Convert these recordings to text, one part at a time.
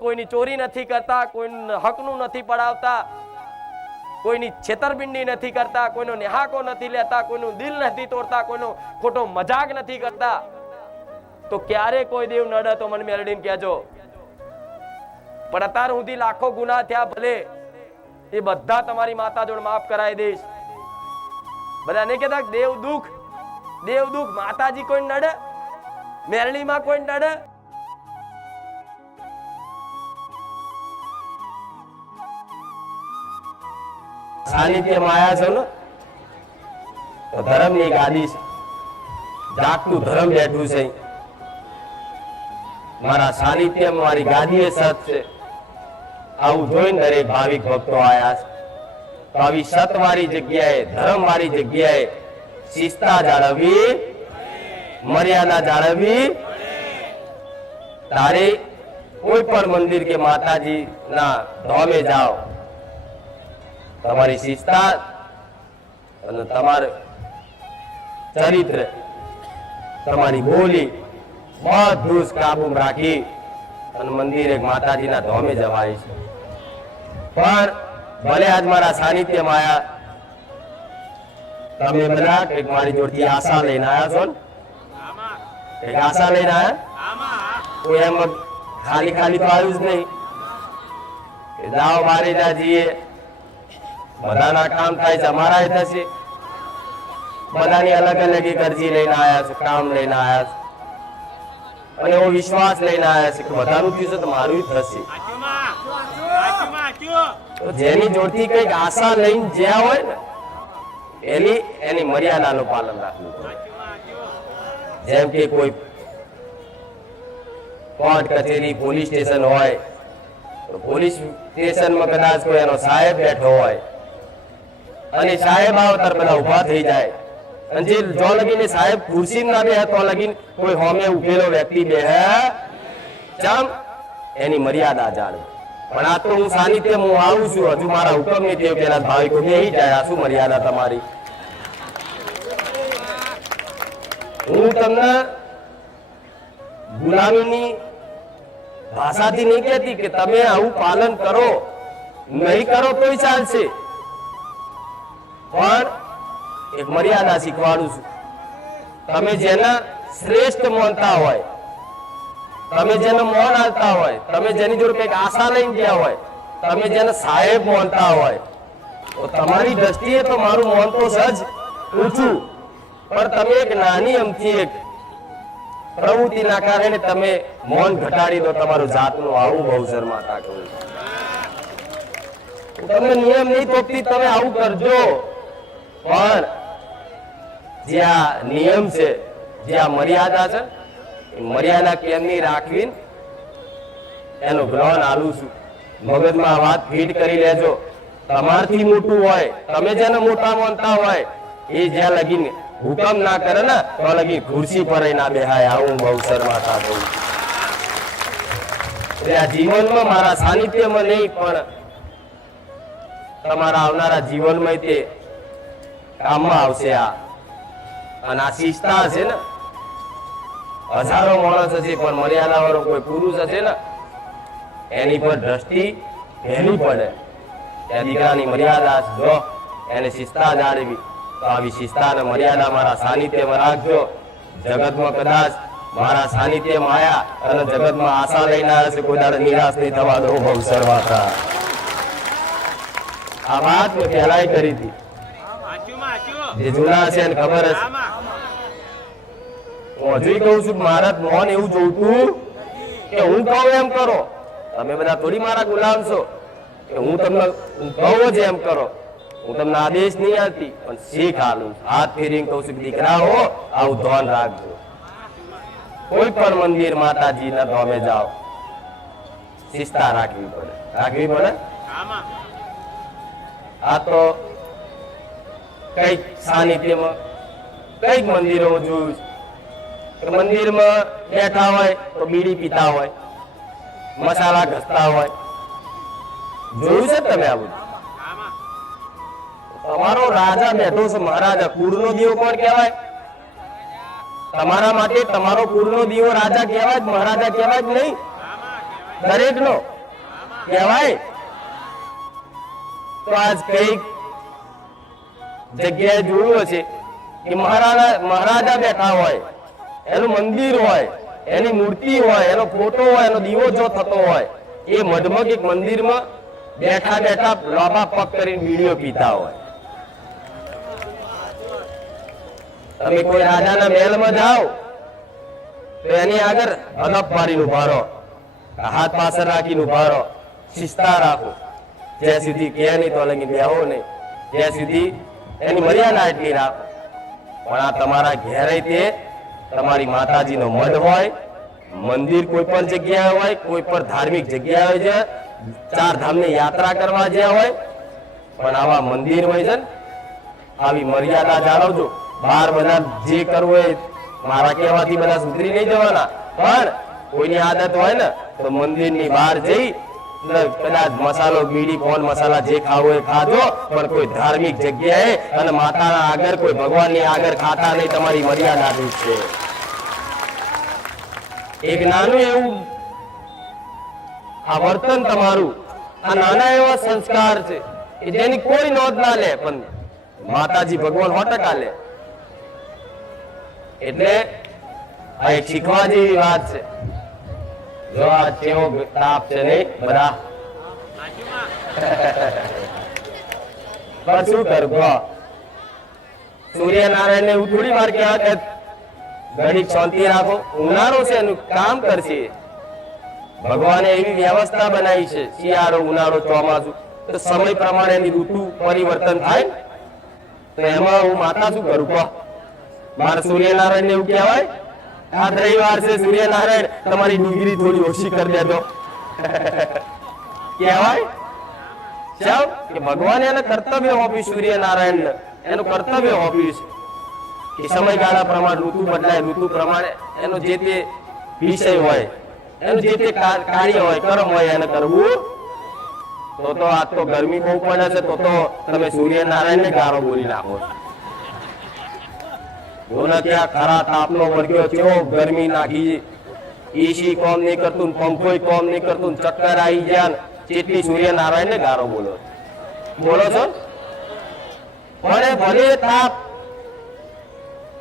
કોઈની ચોરી નથી કરતા, કોઈનું હકનું નથી પડાવતા, કોઈની છેતરપિંડી નથી કરતા, કોઈનો નેહાકો નથી લેતા, કોઈનું દિલ નથી તોડતા, કોઈનો ખોટો મજાક નથી કરતા, તો ક્યારે કોઈ દેવ નડે તો મને મેલડીને કહેજો. પણ અત્યાર સુધી લાખો ગુના થયા, ભલે એ બધા તમારી માતા જોડે માફ કરાવી દઈશ. બધા નહીં કહેતા દેવ દુઃખ માતાજી કોઈ નડે, મેલડીમાં કોઈ નડે? સાનિધ્યમાં આયા છો ને તો ધર્મની ગાદી છે, જાગતું ધર્મ બેઠું છે. મારા સાનિધ્યમાં મારી ગાદી એ સત છે. આવું જોઈને દરેક ભાવિક ભક્તો આયા છે. તો આવી સતવાળી જગ્યાએ, ધર્મવાળી જગ્યાએ શિસ્તા જાળવવી, મર્યાદા જાળવવી. તારે કોઈ પણ મંદિર કે માતાજી ના ધામે જાઓ, તમારી શિસ્તા અને તમારું ચરિત્ર, તમારી બોલી બધું જ કાબૂમાં રાખી અને મંદિરે માતાજીના ધામે જવાય છે. પણ ભલે આજ મારા સાનિધ્યમાં આયા, તમે બધા કંઈક મારી જોડથી આશા લઈને આવ્યા છો ને? કંઈક આશા લઈને આવ્યા? કોઈ એમ ખાલી ખાલી તો આવ્યું જ નહીં કે જાઓ મારી જા જઈએ, બધાના કામ થાય છે, અમારા થશે. બધાની અલગ અલગ અરજી લઈને આવ્યા છે, કામ લઈને આવ્યા છે, અને એવો વિશ્વાસ લઈને આવ્યા છે કે બધાનું થયું છે તો મારું થશે. જેની જોડથી કઈક આશા લઈને જ્યાં હોય ને એની મર્યાદાનું પાલન રાખવું પડે. જેમ કે કોઈ કોર્ટ કચેરી, પોલીસ સ્ટેશન હોય તો પોલીસ સ્ટેશનમાં કદાચ કોઈ એનો સાહેબ બેઠો હોય અને સાહેબ આવતા બધા ઉભા થઈ જાય, અને જે જો લગીને સાહેબ ખુરશી ના બે તો લગીને કોઈ હોમે ઉભેલો વ્યક્તિ બે ચમ એની મર્યાદા જાળવે. પણ આ તો હું સાનિધ્ય હું આવું છું, હજુ મારા હુકમ ની ટેવ પેલા ભાવિકો બેહી જાય. આ શું મર્યાદા તમારી? હું તમને ગુલામીની ભાષાથી નહીં કહેતી કે તમે આવું પાલન કરો, નહીં કરો તોય ચાલશે, પણ એક મર્યાદા શીખવાડું છું. તમે જેને શ્રેષ્ઠ માનતા હોય, તમે જેને મોન આપતા હોય, તમે જેની જોડે કઈક આશા લઈને ગયા હોય, તમે જેને સાહેબ માનતા હોય, તો તમારી દ્રષ્ટિએ તો મારું મોન તો સજ ઊંચું, પણ તમે એક નાની અમથી એક પ્રવૃત્તિના કારણે તમે મૌન ઘટાડી દો તમારું જાતનું. આવું બહુ શરમાતા કહું. તમને નિયમ નહીં તોપતી, તમે આવું કરજો, પણ જ્યાં નિયમ છે, જ્યાં મર્યાદા છે, એ મર્યાદા કેમની રાખવી એનું જ્ઞાન આલું છું. મગજમાં આ વાત ફીટ કરી લેજો. તમારથી મોટું હોય, તમે જેને મોટા માનતા હોય, એ જ્યાં લગીને હુકમ ના કરે ને તો લગી ખુરશી પર ના બેહાય. આવું બહુ શરમાતા કહું. એટલે આ જીવનમાં મારા સાનિધ્યમાં નહીં, પણ તમારા આવનારા જીવનમાં તે કામમાં આવશે. અને આ શિસ્તા છે ને, હજારો માણસ હશે પણ મર્યાદા વાળો કોઈ પુરુષ હશે ને એની પર દ્રષ્ટિ પહેલી પડે. ત્યાં દીકરાની મર્યાદા જો એને શિસ્તા જાળવી, તો આવી શિસ્તા અને મર્યાદા મારા સાનિધ્યમાં રાખજો. જગતમાં કદાચ મારા સાનિધ્યમાં આયા અને જગતમાં આશા લઈને આવ્યા છે, કોઈ દાડે નિરાશ નહીં થવા દો. બહુ શરમાતા આ વાત મેં પહેલા કરી હતી. જે જૂના છે એને ખબર હશે. હું હજુ કહું છું, મારા મોન એવું જોઈતું કે હું કહું એમ કરો. તમે બધા થોડી મારા ગુલામ છો કે હું તમને કહું જ એમ કરો. હું તમને આદેશ નહીં આપતી, પણ શીખ આલું. હાથ ફેરીને કહું છું કે દીકરા હો, આવું ધ્યાન રાખજો. કોઈ પણ મંદિર માતાજી ના ધામે જાઓ, શિસ્તા રાખવી પડે. રાખવી પડે. આ તો કઈક સાનિધ્યમાં કઈક મંદિરો જોયું છે, મંદિરમાં બેઠા હોય તો બીડી પીતા હોય, મસાલા ઘસતા હોય. જોયું છે તમે આવું? તમારો રાજા બેઠો છે, મહારાજા. કુળનો દીવો કોણ કહેવાય? તમારા માટે તમારો કુળનો દીવો રાજા કહેવાય, મહારાજા કહેવાય જ નહીં. દરેકનો કહેવાય. તો આજ કઈક જગ્યાએ જોયું હશે કે મહારાજા બેઠા હોય, એનું મંદિર હોય, એની મૂર્તિ હોય, એનો ફોટો હોય, એનો દીવો જો થતો હોય, એ મઢમાં એક મંદિરમાં બેઠા બેઠા લોબા પગ કરીને બીડીઓ પીતા હોય. તમે કોઈ રાજાના મહેલમાં જાઓ તો એની આગળ અદબ પાડીને ઉભા રહો, હાથ પાછળ રાખીને ઉભા રહો, શિસ્તા રાખો, જ્યાં સુધી કે નહીં તો લગી બેહો નહીં, જ્યાં સુધી એની મર્યાદા એટલી રાખો. પણ આ તમારા ઘેરે તે તમારી માતાજીનો મઢ હોય, મંદિર કોઈ પણ જગ્યાએ હોય, કોઈ પણ ધાર્મિક જગ્યાએ હોય છે, ચાર ધામની યાત્રા કરવા જ્યાં હોય, પણ આવા મંદિર હોય છે ને, આવી મર્યાદા જાળવજો. બહાર બધા જે કરવું એ મારા કહેવાથી બધા સુધરી નહીં જવાના, પણ કોઈની આદત હોય ને તો મંદિરની બહાર જઈ કદાચ મસાલો બીડી કોણ મસાલા જે ખાવો એ ખાજો, પણ કોઈ ધાર્મિક જગ્યાએ અને માતાના આગળ કોઈ ભગવાનની આગળ ખાતા નહીં. તમારી મર્યાદા છે. એક નાનું એવું આ વર્તન તમારું, આ નાના એવા સંસ્કાર છે કે જેની કોઈ નોંધ ના લે, પણ માતાજી ભગવાન 100% લે. એટલે આ એક શીખવા જેવી વાત છે. જો આ કેવો તાપ છે નહીં બધા, પણ શું કરવું? સૂર્યનારાયણ ને થોડી વાર કહેવા કે ઘડીક શાંતિ રાખો, ઉનાળો છે એનું કામ કરશે. ભગવાને એવી વ્યવસ્થા બનાવી છે, શિયાળો, ઉનાળો, ચોમાસું, તો સમય પ્રમાણે એની ઋતુ પરિવર્તન થાય. તો એમાં હું માતા શું કરું? કહો, મારે સૂર્યનારાયણ ને એવું કહેવાય? આજ રવિવાર છે, સૂર્યનારાયણ તમારી ડિગ્રી થોડી ઓછી કરી દેતો કહેવાય? ચાલ કે ભગવાને એને કર્તવ્ય હોપ્યું, સૂર્યનારાયણ એનું કર્તવ્ય હોપ્યું છે કે સમયગાળા પ્રમાણે ઋતુ બદલાય, ઋતુ પ્રમાણે એનો જે તે વિષય હોય, એનું જે તે કાર્ય હોય, કર્મ હોય, એને કરવું. તો આજ તો ગરમી બહુ પડે છે, તો તમે સૂર્યનારાયણ ને ગાળો બોલી નાખો છો. ત્યાં ખરા તાપનો વર્ગ્યો કેવો ગરમી નાખી, એસી કોમ નહીં કરતું, પંખો કોમ નહીં કરતું, ચક્કર આવી ગયા, કેટલી સૂર્યનારાયણ ને ગાળો બોલો છો. પણ ભલે તાપ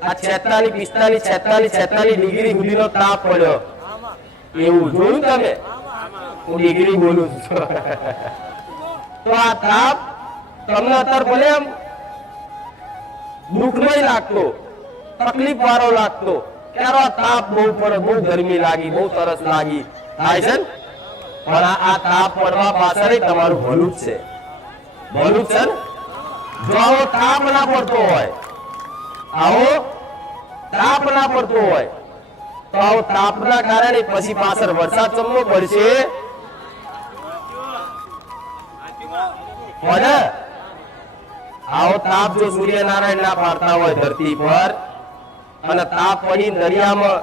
આ 46, 45, 46 ડિગ્રી સુધીનો તાપ પડ્યો, એવું જોયું તમે? હું ડિગ્રી બોલું છું. તો આ તાપ તમને અત્યારે ભલે એમ દુઃખમય લાગતો, તકલીફ વાળો લાગતો, ત્યારે આ તાપ બહુ પડે, બહુ ગરમી લાગી, બહુ તરસ લાગી થાય છે, પણ આ તાપ પડવા પાછળ તમારું ભલું જ છે. ભલું જ છે ને? જો આવો તાપ ના પડતો હોય, આવો તાપ ના પડતો હોય, તો આવો તાપના કારણે પછી પાછળ વરસાદ ચમનો પડશે. આવો તાપ જો સૂર્યનારાયણ ના પાડતા હોય ધરતી પર, અને તાપ પડી દરિયામાં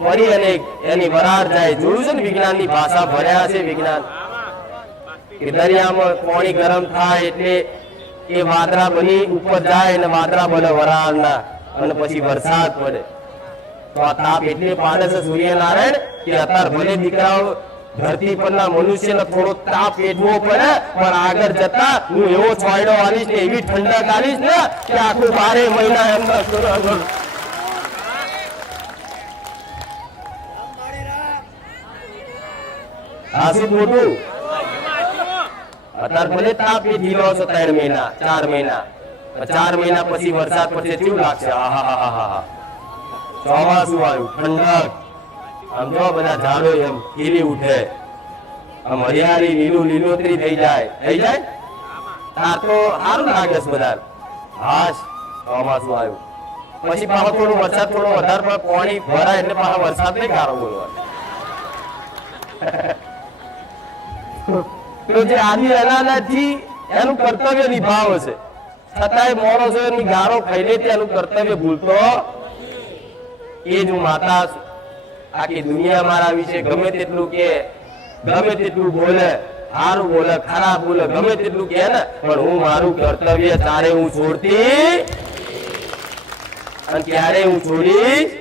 પડી અને એની વરાળ જાય, જોયું છે ને? વિજ્ઞાનની ભાષા ભણ્યા છે વિજ્ઞાન, કે દરિયામાં પાણી ગરમ થાય એટલે એ વાદળા બની ઉપર જાય અને વાદળા બને વરાળના, અને પછી વરસાદ પડે. તો આ તાપ એટલે પાડે છે સૂર્યનારાયણ કે અત્યારે ભલે દીકરાઓ ધરતી પરના મનુષ્યને થોડો તાપ વેઠવો પડે, પણ આગળ જતા હું એવો છોયડો આવીશ ને, એવી ઠંડક આવીશ ને કે આખું 12 મહિના એમના આસુ મોટું. અત્યારે ભલે તાપ એ ઢીલો છો 3 મહિના, 4 મહિના, 4 મહિના પછી વરસાદ પડશે, કેવું લાગશે? આહાહાહા, ચોમાસું આવ્યું, ઠંડક, આમ જો બધા ઝાડો એમ ખીલી ઉઠે, આમ હરિયાળી, લીલોતરી થઈ જાય. તાર તો સારું લાગે છે બધા. હાશ, ચોમાસું આવ્યું, પછી પાછો થોડો વરસાદ થોડો વધારે પણ પાણી ભરાય એટલે પાછા વરસાદ નહીં ગારો બોલવા. તો જે આદિ અનાદિથી એનું કર્તવ્ય નિભાવે છે, છતાંય માણસો એની ગારો ખાઈ લે, એનું કર્તવ્ય ભૂલતો. એ જ હું માતા છું. આખી દુનિયા મારા વિશે ગમે તેટલું કે, ગમે તેટલું બોલે, સારું બોલે, ખરાબ બોલે, ગમે તેટલું કે ને, પણ હું મારું કર્તવ્ય ત્યારે હું છોડતી અને ક્યારે હું છોડીશ.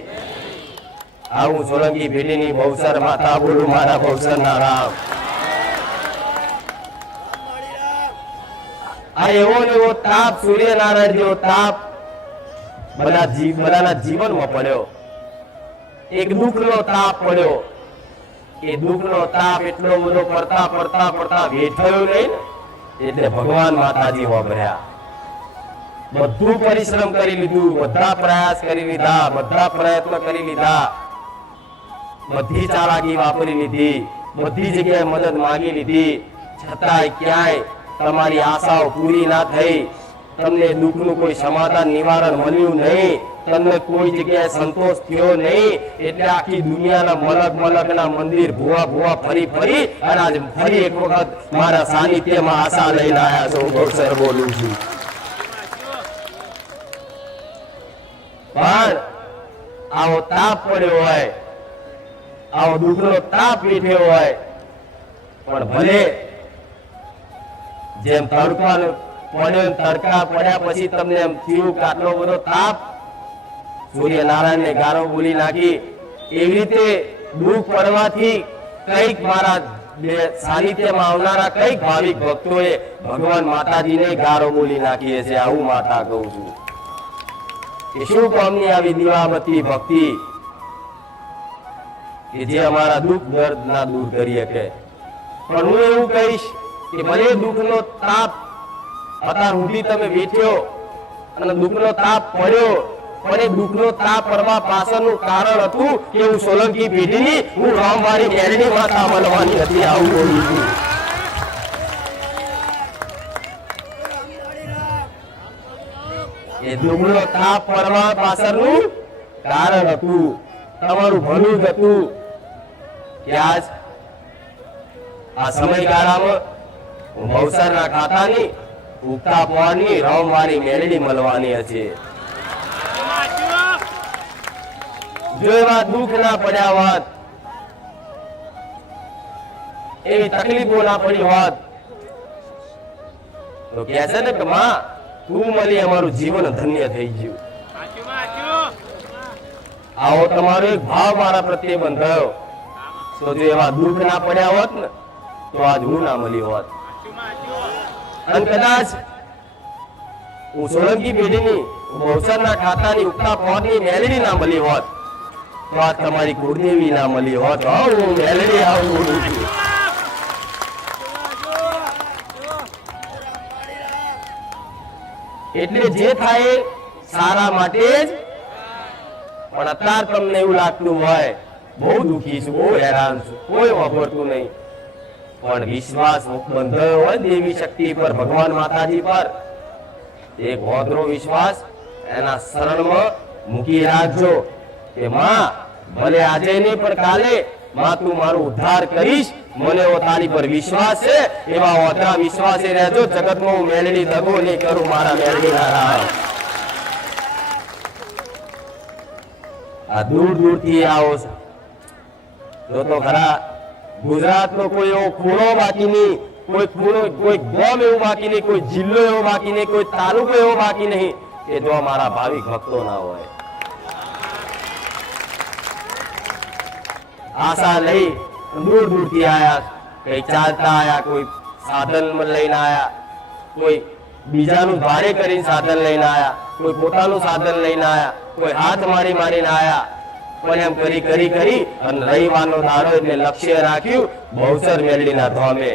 આવું સોલંકી પેઢીની બહુસર માતા બોલું મારા બહુસર ના રામ. આ એવો ને એવો તાપ, સૂર્યનારાયણ જેવો તાપ બધાના જીવનમાં પડ્યો. એક દુઃખનો તાપ પડ્યો. એ દુઃખનો તાપ એટલો બધો પડતા પડતા પડતા વેઠાયો નહીં ને એટલે ભગવાન માતાજી વાપર્યા. બધું પરિશ્રમ કરી લીધું, બધા પ્રયાસ કરી લીધા, બધા પ્રયત્ન કરી લીધા, બધી ચાલાકી વાપરી લીધી, બધી જગ્યાએ મદદ માંગી લીધી, છતાંય ક્યાંય તમારી આશાઓ પૂરી ના થઈ. તમને દુઃખનું કોઈ સમાધાન નિવારણ મળ્યું નહીં, તમને કોઈ જગ્યાએ સંતોષ થયો નહીં. એટલે આખી દુનિયાના મલકના મંદિર ભુવા ફરી ફરી અને આજે ફરી એક વખત મારા સાનિધ્યમાં આશા લઈને આવ્યા છો. બહુસર બોલું છું. પણ આવો તાપ પડ્યો હોય, આવો દુઃખનો તાપ વેઠ્યો હોય, પણ ભલે જેમ તડકા પડ્યો, તડકા પડ્યા પછી તમને એમ થયું કે આટલો બધો તાપ, સૂર્યનારાયણને ગારો બોલી નાખી, એવી રીતે દુઃખ પડવાથી કઈક મારા સાનિધ્યમાં આવનારા કઈક ભાવિક ભક્તોએ ભગવાન માતાજીને ગારો બોલી નાખીએ છે. આવું માતા કહું છું કે શું કામની આવી દીવાબત્તી ભક્તિ કે જે અમારા દુઃખ દર્દ ના દૂર કરી શકે. પણ હું એવું કહીશ કે ભલે દુઃખનો તાપ અત્યાર સુધી તમે વેઠ્યો અને દુઃખનો તાપ પડ્યો, પણ એ દુઃખનો તાપ પડવા પાછળનું કારણ હતું કે હું સોલંકી પેઢીની, હું રામવારી મેરડી માતા મળવાની હતી. આવું બોલું છું. એ દુઃખનો તાપ પડવા પાછળનું કારણ હતું, તમારું ભલું જ હતું કે આજ આ સમયગાળામાં બહુસરના ખાતાની ઉગતા પહોરની રામવારી મેળડી મળવાની છે. જો એવા દુઃખ ના પડ્યા હોત, એવી તકલીફો ના પડી હોત, તો કહે છે ને કે માં તું મળી અમારું જીવન ધન્ય થઈ ગયું. આવો તમારો એક ભાવ મારા પ્રત્યે બંધાયો. તો જો એવા દુઃખ ના પડ્યા હોત ને તો આજ હું ના મળી હોત. અને કદાચ હું સોલંકી પેઢીની બહુસરના ખાતાની ઉગતા પહોરની મેલડી ના મળી હોત તો આજ તમારી કુળદેવી ના મળી હોત. હું મેલડી આવું બોલું છું. એટલે જે થાય સારા માટે જ. પણ અત્યારે તમને એવું લાગતું હોય બહુ દુઃખી છું, બહુ હેરાન છું, કોઈ વાપરતું નહીં, પણ વિશ્વાસ બંધાયો હોય દેવી શક્તિ પર, ભગવાન માતાજી પર, એક હોદરો વિશ્વાસ એના શરણમાં મૂકી રાખજો કે માં ભલે આજે નહીં પણ કાલે માં તું મારો ઉદ્ધાર કરીશ, મને એવો તારી પર વિશ્વાસ છે. એવા હોદરા વિશ્વાસે રહેજો. જગતમાં હું મેલડી દગો નહીં કરું. મારા મેલડી ના રામ. આ દૂર દૂરથી આવો જો તો ખરા ગુજરાતનો કોઈ એવો ખૂણો બાકી નહીં, કોઈ ખૂણો, કોઈ ગામ એવું બાકી નહીં, કોઈ જિલ્લો એવો બાકી નહીં, કોઈ તાલુકો એવો બાકી નહીં કે જો મારા ભાવિક ભક્તો ના હોય. આશા લઈ દૂર દૂરથી આયા, કઈ ચાલતા આયા, કોઈ સાધન લઈને આયા, કોઈ બીજાનું ભાડે કરીને સાધન લઈને આયા, કોઈ પોતાનું સાધન લઈને આયા, કોઈ હાથ મારીને આયા. પણ એમ કરી અને રવિવારનો દાડો એટલે લક્ષ્ય રાખ્યું બહુસર મેલડીના ધામે.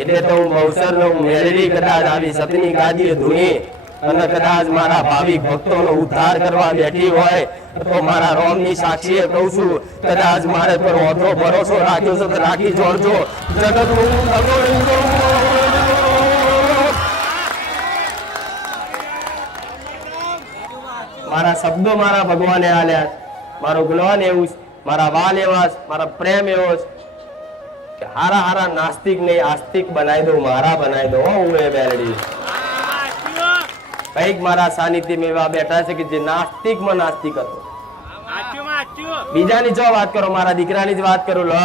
એટલે તો હું બહુસર નો મેલડી કદાચ આવી સતની ગાદીએ ધૂણી અને કદાચ મારા ભાવિક ભક્તોનો ઉદ્ધાર કરવા બેઠી હોય તો મારા રોમની સાક્ષીએ કહું છું, કદાચ મારે પર ઓછો ભરોસો રાખ્યો છે તો રાખી જોડજો. જગત મારા શબ્દો મારા ભગવાને આલ્યા, મારો જ્ઞાન એવું, મારા વાલ એવા, મારા પ્રેમ એવો કે હારા નાસ્તિક નહીં આસ્તિક બનાવી દઉં, મારા બનાવી દઉં. હું એ મેલડી કઈક મારા સાનિધ્યમાં એવા બેઠા છે કે જે નાસ્તિકમાં નાસ્તિક હતો. બીજાની જો વાત કરો, મારા દીકરાની જ વાત કરું. લો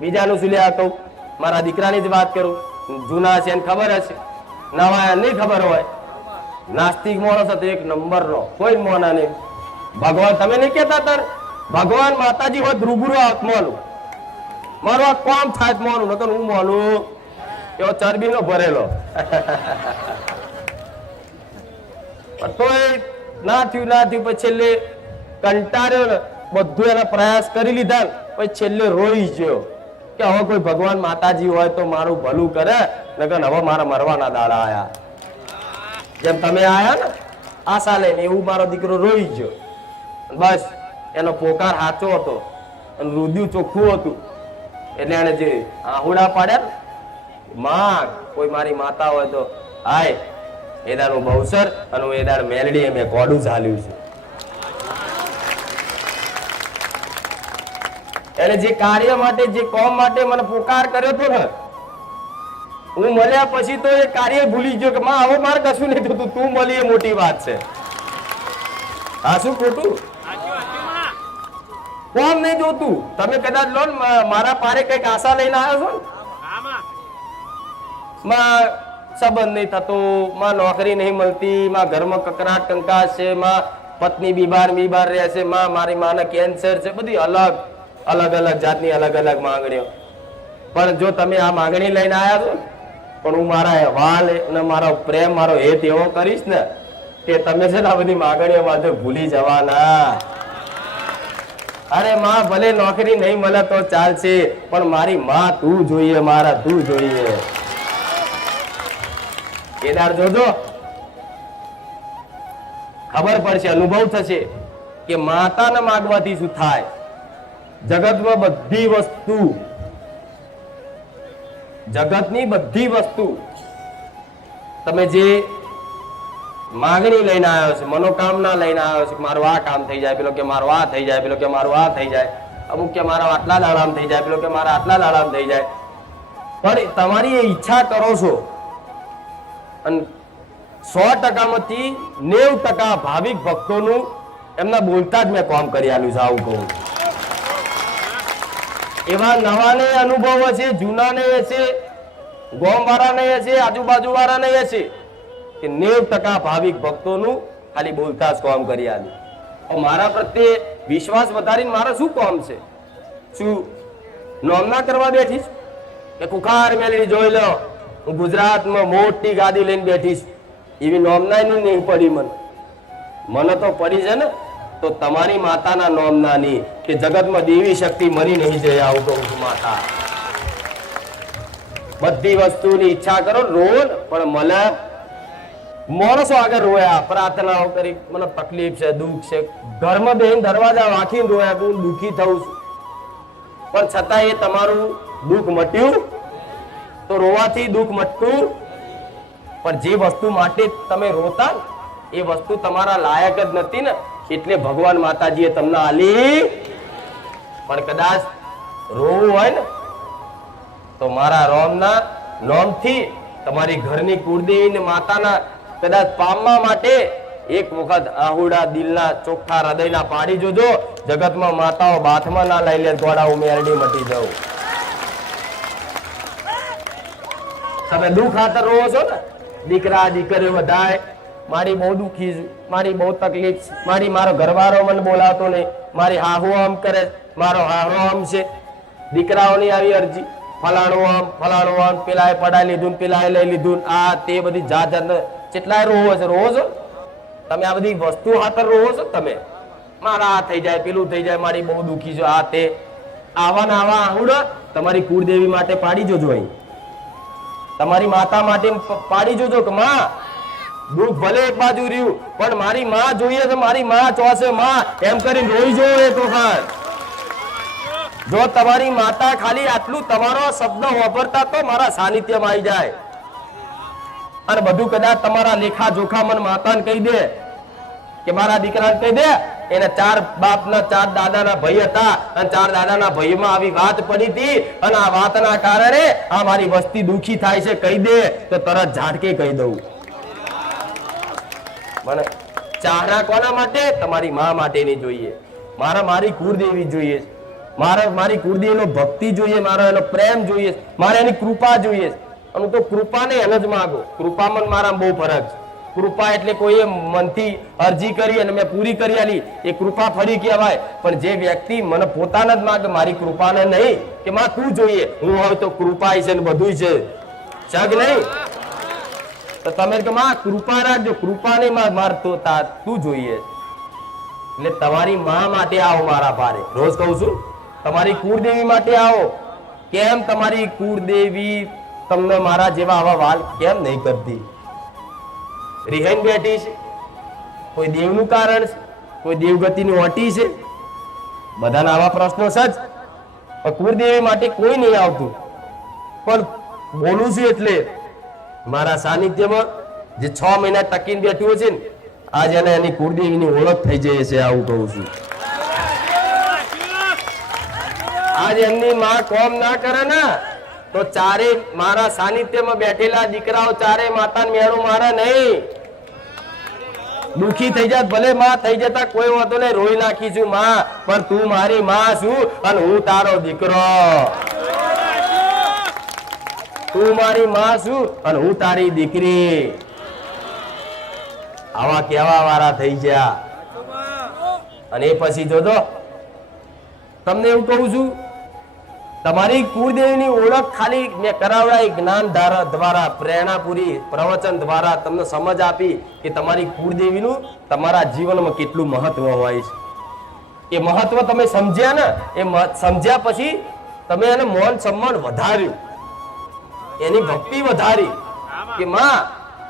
બીજાનું શું લ્યા કહું, મારા દીકરાની જ વાત કરું. જૂના છે એને ખબર હશે, નવા નહીં ખબર હોય. નાસ્તિક માણસ હતો એક નંબરનો, કોઈ મોના નહીં. ભગવાન તમે નહીં કહેતા તાર ભગવાન માતાજી હોય રૂબરૂ આત્માનું મારું આ કામ થાય મોનું નકર હું મોનું એવો ચરબીનો ભરેલો. તો ના થયું પછી છેલ્લે કંટાળ્યો ને બધું એના પ્રયાસ કરી લીધા પછી છેલ્લે રોઈ ગયો કે હવે કોઈ ભગવાન માતાજી હોય તો મારું ભલું કરે નકર હવે મારા મરવાના દાડા આયા. જેમ તમે આયા ને આશા લઈને એવું મારો દીકરો રોઈ ગયો. બસ એનો પોકાર સાચો હતો અને રુધિર ચોખ્ખું હતું એટલે એને જે આહુડા પાડ્યા માં કોઈ મારી માતા હોય તો હાય એદાનું બહુસર અને હું એદાર મેલડી મેં કોડું ચાલ્યું છે. એને જે કાર્ય માટે જે કોમ માટે મને પોકાર કર્યો હતો ને હું મળ્યા પછી તો એ કાર્ય ભૂલી ગયો કે માં હવે મારે કશું નહીં થતું, તું મળી એ મોટી વાત છે. હા શું ખોટું કોમ નહીં જોતું. તમે કદાચ લો ને મારા પારે કઈક આશા લઈને આવ્યો છો ને સંબંધ નહીં થતો, માં નોકરી નહીં મળતી, માં ઘરમાં કકરાટ કંકાસ છે, માં પત્ની બીમાર રહેશે, માં મારી માને કેન્સર છે, બધી અલગ અલગ જાતની અલગ અલગ માંગણીઓ. પણ જો તમે આ માંગણી લઈને આવ્યા છો પણ હું મારા અહેવાલ અને મારો પ્રેમ મારો હેત એવો કરીશ ને કે તમે છે ને આ બધી માંગણીઓ માટે ભૂલી જવાના. અરે માં ભલે નોકરી નહીં મળે તો ચાલશે પણ મારી માં તું જોઈએ, મારા તું જોઈએ. કેદાર જોજો ખબર પડશે, અનુભવ થશે કે માતાને માગવાથી શું થાય. જગતમાં બધી વસ્તુ, જગતની બધી વસ્તુ તમે જે માગણી લઈને આવ્યો છે, મનોકામના લઈને આવ્યો છે, મારું આ કામ થઈ જાય, પેલો કે મારું આ થઈ જાય, પેલો કે મારું આ થઈ જાય, અમુક કે મારા આટલા દાડામ થઈ જાય, પેલો કે મારા આટલા દાડામ થઈ જાય. પણ તમારી એ ઈચ્છા કરો છો અને 100% માંથી 90% ભાવિક ભક્તોનું એમના બોલતા જ મેં કામ કરી આલ્યું છે. આવું કહું એવા નવાને અનુભવ હશે, જૂનાને હશે, ગોમ વાળાને હશે, આજુબાજુ વાળાને હશે કે 90% ભાવિક ભક્તોનું ખાલી બોલતા જ કામ કરી આલ્યું. મારા પ્રત્યે વિશ્વાસ વધારીને મારા શું કામ છે? શું નોમના કરવા બેઠીશ કે કુખાર મેળવી જોઈ લો હું ગુજરાતમાં મોટી ગાદી લઈને બેઠીશ એવી નોમના નહીં પડી. મને તો પડી છે ને તો તમારી માતાના નોમનાની કે જગતમાં દેવી શક્તિ મરી નહીં જાય. આવું કહું છું માતા બધી વસ્તુની ઈચ્છા કરો રોજ પણ મને માણસો આગળ રોયા, પ્રાર્થનાઓ કરી, મને તકલીફ છે, દુઃખ છે, ઘરમાં બેન દરવાજા વાંખીને રોયા, હું દુઃખી થઉં છું પણ છતાં એ તમારું દુઃખ મટ્યું તો રોવાથી દુઃખ મટતું. પણ જે વસ્તુ માટે તમે રોતા એ વસ્તુ તમારા લાયક જ નથી ને એટલે ભગવાન માતાજીએ તમને આલી. પણ કદાચ રોવું હોય ને તો મારા રોમના નોમથી તમારી ઘરની કુળદેવી ને માતાના કદાચ પામવા માટે એક વખત આહુડા દિલના ચોખ્ખા હૃદયના પાડી જોજો. જગતમાં માતાઓ બાથમાં ના લઈ લે ગોળા ઉમેરડી મટી જાવ. તમે દુઃખ ખાતર રોવો છો ને, દીકરા દીકરીઓ બધાય મારી બહુ દુઃખી છું, મારી બહુ તકલીફ છે, મારો ઘરવાળો મને બોલાવતો નહીં, મારી હાહુ આમ કરે, મારો હાહરો આમ છે, દીકરાઓની આવી અરજી ફલાણું આમ પેલાએ પડાઈ લીધું, પેલાએ લઈ લીધું, આ તે બધી જાત કેટલાય રોવો છો તમે. આ બધી વસ્તુ ખાતર રોવો છો તમે. મારા આ થઈ જાય, પેલું થઈ જાય, મારી બહુ દુઃખી છે, આ તે આવા ને આવા આહુડા તમારી કુળદેવી માટે પાડી જોજો. અહીં તમારી માતા માટે પાડી જોજો કે માં દુઃખ ભલે એક બાજુ રહ્યું પણ મારી માં જોઈએ છે, મારી માં ચોસે માં એમ કરીને રોઈ જો એક વખત. જો તમારી માતા ખાલી આટલું તમારો શબ્દ વાપરતા તો મારા સાનિધ્યમાં આવી જાય અને બધું કદાચ તમારા લેખા જોખા મને માતાને કહી દે કે મારા દીકરાને કહી દે એને 4 બાપના 4 દાદાના ભાઈ હતા અને 4 દાદાના ભાઈમાં આવી વાત પડી હતી અને આ વાતના કારણે આ મારી વસ્તી દુખી થાય છે કહી દે તો તરત ઝાટકે કહી દઉં. મને ચાહના કોના માટે? તમારી માં માટેની જોઈએ, મારી કુળદેવી જોઈએ, મારી કુળદેવીનો ભક્તિ જોઈએ, મારો એનો પ્રેમ જોઈએ, મારે એની કૃપા જોઈએ. અને તો કૃપાને એને જ માંગો. કૃપામાં મારા બહુ ફરક છે. કૃપા એટલે કોઈએ મનથી અરજી કરી અને મેં પૂરી કરી આલી એ કૃપા ફરી કહેવાય. પણ જે વ્યક્તિ મને પોતાના જ માંગે મારી કૃપાને નહીં કે માં તું જોઈએ, હું હવે તો કૃપા છે ને બધું છે, જગ નહીં. તો તમે કે માં કૃપા રાખજો, કૃપા નહીં માર તો તું જોઈએ. એટલે તમારી માં માટે આવો મારા ભારે. રોજ કહું છું તમારી કુળદેવી માટે આવો. કેમ તમારી કુળદેવી તમને મારા જેવા આવા વાલ કેમ નહીં કરતી? રિહાઈન બેઠી છે, કોઈ દેવનું કારણ છે, કોઈ દેવગતિની ઓટી છે, બધાના આવા પ્રશ્નો છે જ. પણ કુળદેવી માટે કોઈ નહીં આવતું. પણ બોલું છું એટલે મારા સાનિધ્યમાં જે 6 મહિના ટકીને બેઠું છે ને આજે એને એની કુળદેવીની ઓળખ થઈ જાય છે. આવું કહું છું. આજ એમની માં કોમ ના કરે ને તો ચારે મારા સાનિધ્યમાં બેઠેલા દીકરાઓ ચારે માતા મેળું મારે નહીં. દુખી થઈ જાત ભલે માં થઈ જતા કોઈ વાંધો નહીં, રોઈ નાખીશું માં, પણ તું મારી માં છું અને હું તારો દીકરો. તું મારી માં છું અને હું તારી દીકરી. આવા કેવા વાળા થઈ ગયા. અને એ પછી જોજો તમને એવું કહું છું તમારી કુળદેવીની ઓળખ ખાલી મેં કરાવડાઈ જ્ઞાન દ્વારા, પ્રેરણાપુરી પ્રવચન દ્વારા તમને સમજ આપી કે તમારી કુળદેવીનું તમારા જીવનમાં કેટલું મહત્વ હોય છે. એ મહત્વ તમે સમજ્યા ને, એ સમજ્યા પછી તમે એને માન સન્માન વધાર્યું, એની ભક્તિ વધારી કે માં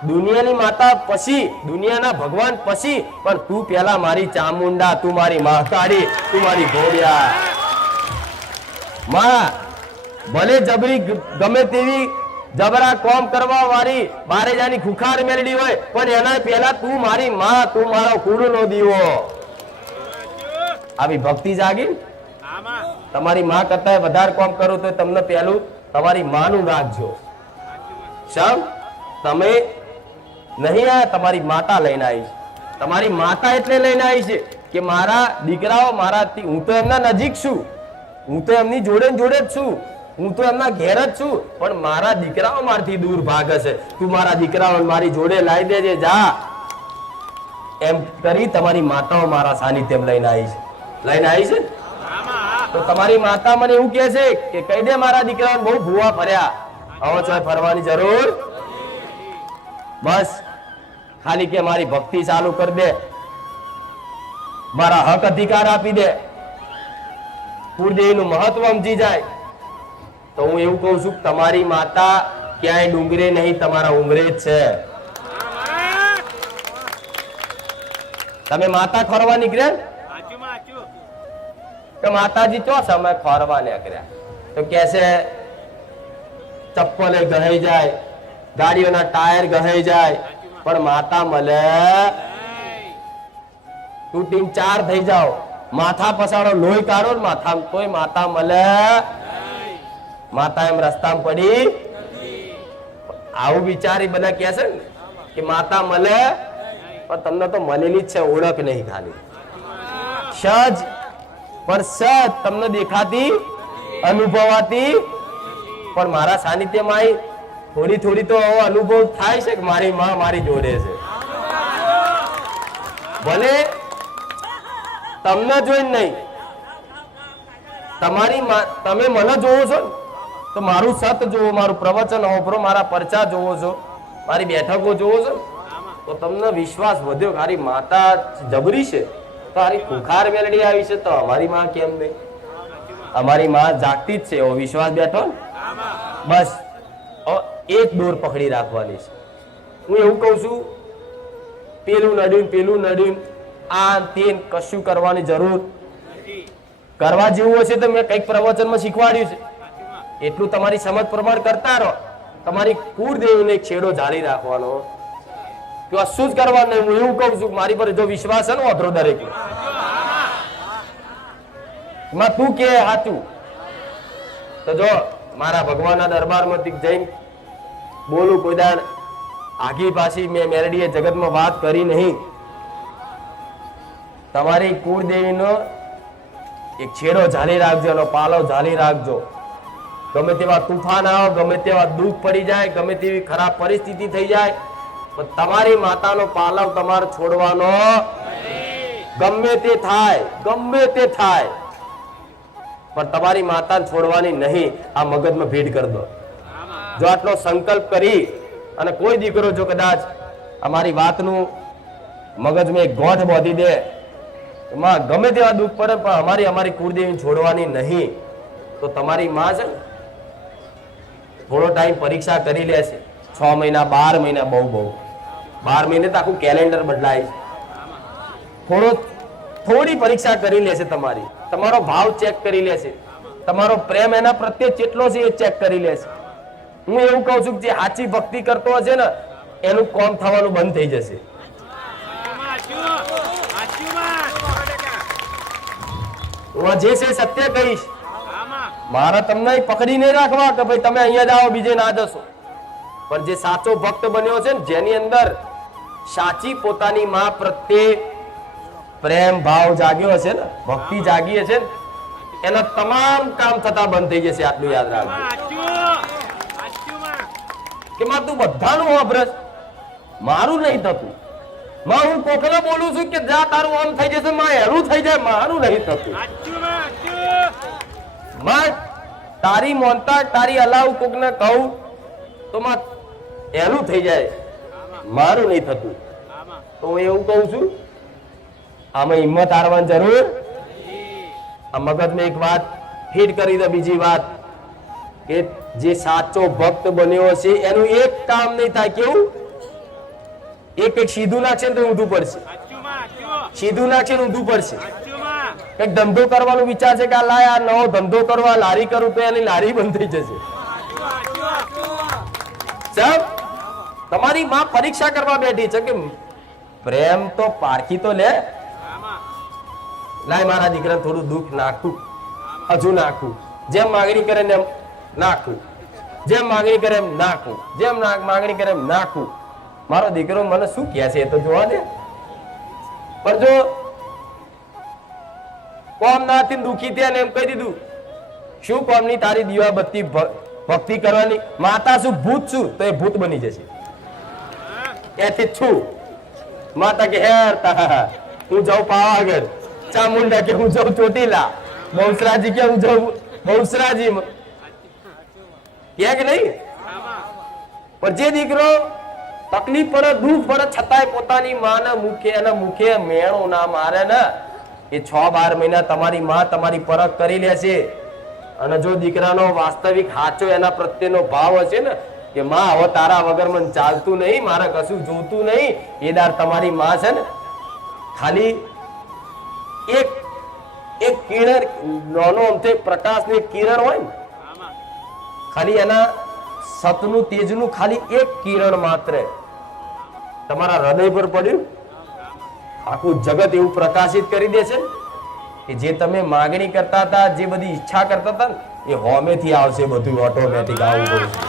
દુનિયાની માતા પછી, દુનિયાના ભગવાન પછી પણ તું પેલા મારી ચામુંડા, તું મારી મહાકાળી, તું મારી ઘોડિયા. માં ભલે જબરી ગમે તેવી જબરા કોમ કરવા વાળી બારેજાની ખુખાર મેળડી હોય પણ એના પહેલા તું મારી માં, તું મારો કુળનો દીવો. આવી ભક્તિ જાગી. તમારી માં કરતા વધારે કોમ કરું તો તમને પહેલું તમારી માનું રાખજો. સમ તમે નહીં આ તમારી માતા લઈને આવી છે. તમારી માતા એટલે લઈને આવી છે કે મારા દીકરાઓ મારાથી, હું તો એમના નજીક છું, હું તો એમની જોડે જોડે જ છું, હું તો એમના ઘેર જ છું, પણ મારા દીકરાઓ મારથી દૂર ભાગે છે. તું મારા દીકરાઓ મારી જોડે લાવી દેજે જા. એમ કરી તમારી માતાઓ મારા સાનિધ્યમાં લઈને આવી છે. લઈને આવી છે તો તમારી માતા મને એવું કહે છે કે કહી દે મારા દીકરાઓને બહુ ભૂવા ફર્યા, હવે છો ફરવાની જરૂર. બસ ખાલી કે મારી ભક્તિ ચાલુ કરી દે, મારા હક અધિકાર આપી દે, કુળદેવીનું મહત્વ સમજી જાય. તો હું એવું કહું છું તમારી માતા ક્યાંય ડુંગરે નહીં, તમારા ઉંગરે જ છે. તમે માતા ખોરવા નીકળ્યા કે માતાજી ચો સમય ખોરવા નીકળ્યા તો કેસે ચપ્પલે ગહાઈ જાય, ગાડીઓના ટાયર ગહાઈ જાય, પણ માતા મળે તૂટીને 4 થઈ જાઓ, માથા પસાડો, લોહી કાઢો, માથા કોઈ માતા મળે. માતા એમ રસ્તામાં પડી. આવું વિચારી બધા કહે છે ને કે માતા મળે, પણ તમને તો મળેલી જ છે, ઓળખ નહીં ખાલી. સજ પણ સજ તમને દેખાતી, અનુભવાતી, પણ મારા સાનિધ્યમાં આવી થોડી થોડી તો અનુભવ થાય છે કે મારી માં મારી જોડે છે. ભલે તમને જોઈને નહીં, તમારી તમે મને જોવો છો તો મારું સત જોવો, મારું પ્રવચન હોભરો, મારા પરચા જોવો છો, મારી બેઠકો જોવો છો તો તમને વિશ્વાસ વધ્યો કે મારી માતા જબરી છે, તો મારી ખુખાર મેલડી આવી છે તો અમારી માં કેમ નહીં? અમારી માં જાગતી જ છે એવો વિશ્વાસ બેઠો. બસ એક દોર પકડી રાખવાની છે. હું એવું કહું છું પેલું નડ્યું આ તે કશું કરવાની જરૂર. કરવા જેવું હશે તો મેં કઈક પ્રવચનમાં શીખવાડ્યું છે, એટલું તમારી સમજ પ્રમાણ કરતા રહો. તમારી કુળદેવીને છેડો જાળી રાખવાનો, કશું જ કરવાનું નહીં. હું એવું કહું છું મારી પર જો વિશ્વાસ છે ને વાંધો દરેક માં તું કે હાચું તો જો મારા ભગવાનના દરબારમાંથી જઈને બોલું. કોઈ દાડ આગી પાછી મેં મેલડીએ જગતમાં વાત કરી નહીં. તમારી કુળદેવીનો એક છેડો ઝાલી રાખજો, એનો પાલો ઝાલી રાખજો. ગમે તેવા તુફાન આવે, ગમે તેવા દુઃખ પડી જાય, ગમે તેવી ખરાબ પરિસ્થિતિ થઈ જાય, પણ તમારી માતાનો પાલવ તમારે છોડવાનો ગમે તે થાય, ગમે તે થાય, પણ તમારી માતાને છોડવાની નહીં. આ મગજમાં ભેટ કરી દો. જો આટલો સંકલ્પ કરી અને કોઈ દીકરો જો કદાચ અમારી વાતનું મગજમાં એક ગોઠ બાંધી દે, માં ગમે તેવા દુઃખ પડે પણ અમારી કુળદેવીને છોડવાની નહીં, તો તમારી માં છે થોડો ટાઈમ પરીક્ષા કરી લેશે. 6 મહિના 12 મહિના બહુ 12 મહિને તો આખું કેલેન્ડર બદલાય છે. થોડી પરીક્ષા કરી લેશે તમારી, તમારો ભાવ ચેક કરી લેશે, તમારો પ્રેમ એના પ્રત્યે કેટલો છે એ ચેક કરી લેશે. હું એવું કહું છું કે જે સાચી ભક્તિ કરતો હશે ને એનું કોમ થવાનું બંધ થઈ જશે. હું જે છે સત્ય કહીશ. મારા તમને પકડી નહીં રાખવા કે ભાઈ તમે અહીંયા જાઓ બીજે ના જશો, પણ જે સાચો ભક્ત બન્યો છે ને, જેની અંદર સાચી પોતાની માં પ્રત્યે પ્રેમ ભાવ જાગ્યો છે ને, ભક્તિ જાગી છે ને, એના તમામ કામ થતા બંધ થઈ જશે. આટલું યાદ રાખજો કે માં તું બધાનું વાપરસ, મારું નહીં થતું. માં હું કોકને બોલું છું કે જા તારું આમ થઈ જશે, માં એનું થઈ જાય, મારું નહીં થતું. માં તારી મોનતા તારી અલાવ કોકને કહું તો માં એનું થઈ જાય, મારું નહીં થતું. તો હું એવું કહું છું, આમાં હિંમત હારવાની જરૂર. આ મગજમાં એક વાત ફીટ કરી દે. બીજી વાત કે જે સાચો ભક્ત બન્યો છે એનું એક કામ નહીં થાય. કેવું? એક સીધું નાખશે ને તો ઊંધું પડશે, સીધું નાખશે ને ઊંધું પડશે. એક ધંધો કરવાનો વિચાર છે કે આ લાય આ નવો ધંધો કરવા, લારી કરું તો એની લારી બંધ થઈ જશે. સાહેબ તમારી માં પરીક્ષા કરવા બેઠી છે કે પ્રેમ તો પારખી તો લે. લાય મારા દીકરાને થોડું દુઃખ નાખું, હજુ નાખું, જેમ માગણી કરે ને એમ નાખું, જેમ માગણી કરે એમ નાખું, જેમ માગણી કરે એમ નાખું. મારો દીકરો મને શું કહે છે એ તો જોવા દે. પણ જો કોમ નાથી દુખી થયા એમ કહી દીધું, શું કોમની તારી દીવા બત્તી ભક્તિ કરવાની, માતા શું ભૂત છું, તો એ ભૂત બની જશે. એથી છું. માતા કે હેર હું જાઉં પાવાગઢ, ચામુંડા કે હું જાઉં ચોટીલા, બહુસરાજી કે હું જાઉં બહુસરાજી, કે નહીં. પણ જે દીકરો તકલીફ પડે, દુઃખ પડે, છતાંય પોતાની માના મુખે એના મુખે મેણો ના મારે ને, એ 6-12 મહિના તમારી માં તમારી પરખ કરી લેશે. અને જો દીકરાનો વાસ્તવિક સાચો એના પ્રત્યેનો ભાવ હશે ને કે માં હવે તારા વગર મને ચાલતું નહીં, મારે કશું જોતું નહીં, એ દાર તમારી માં છે ને ખાલી એક કિરણ, નાનો અમથે પ્રકાશનું એક કિરણ હોય ને, ખાલી એના સતનું તેજનું ખાલી એક કિરણ માત્ર તમારા હૃદય પર પડ્યું, આખું જગત એવું પ્રકાશિત કરી દે છે કે જે તમે માગણી કરતા હતા, જે બધી ઈચ્છા કરતા હતા ને, એ હોમેથી આવશે બધું ઓટોમેટિક. આવું કરું છું,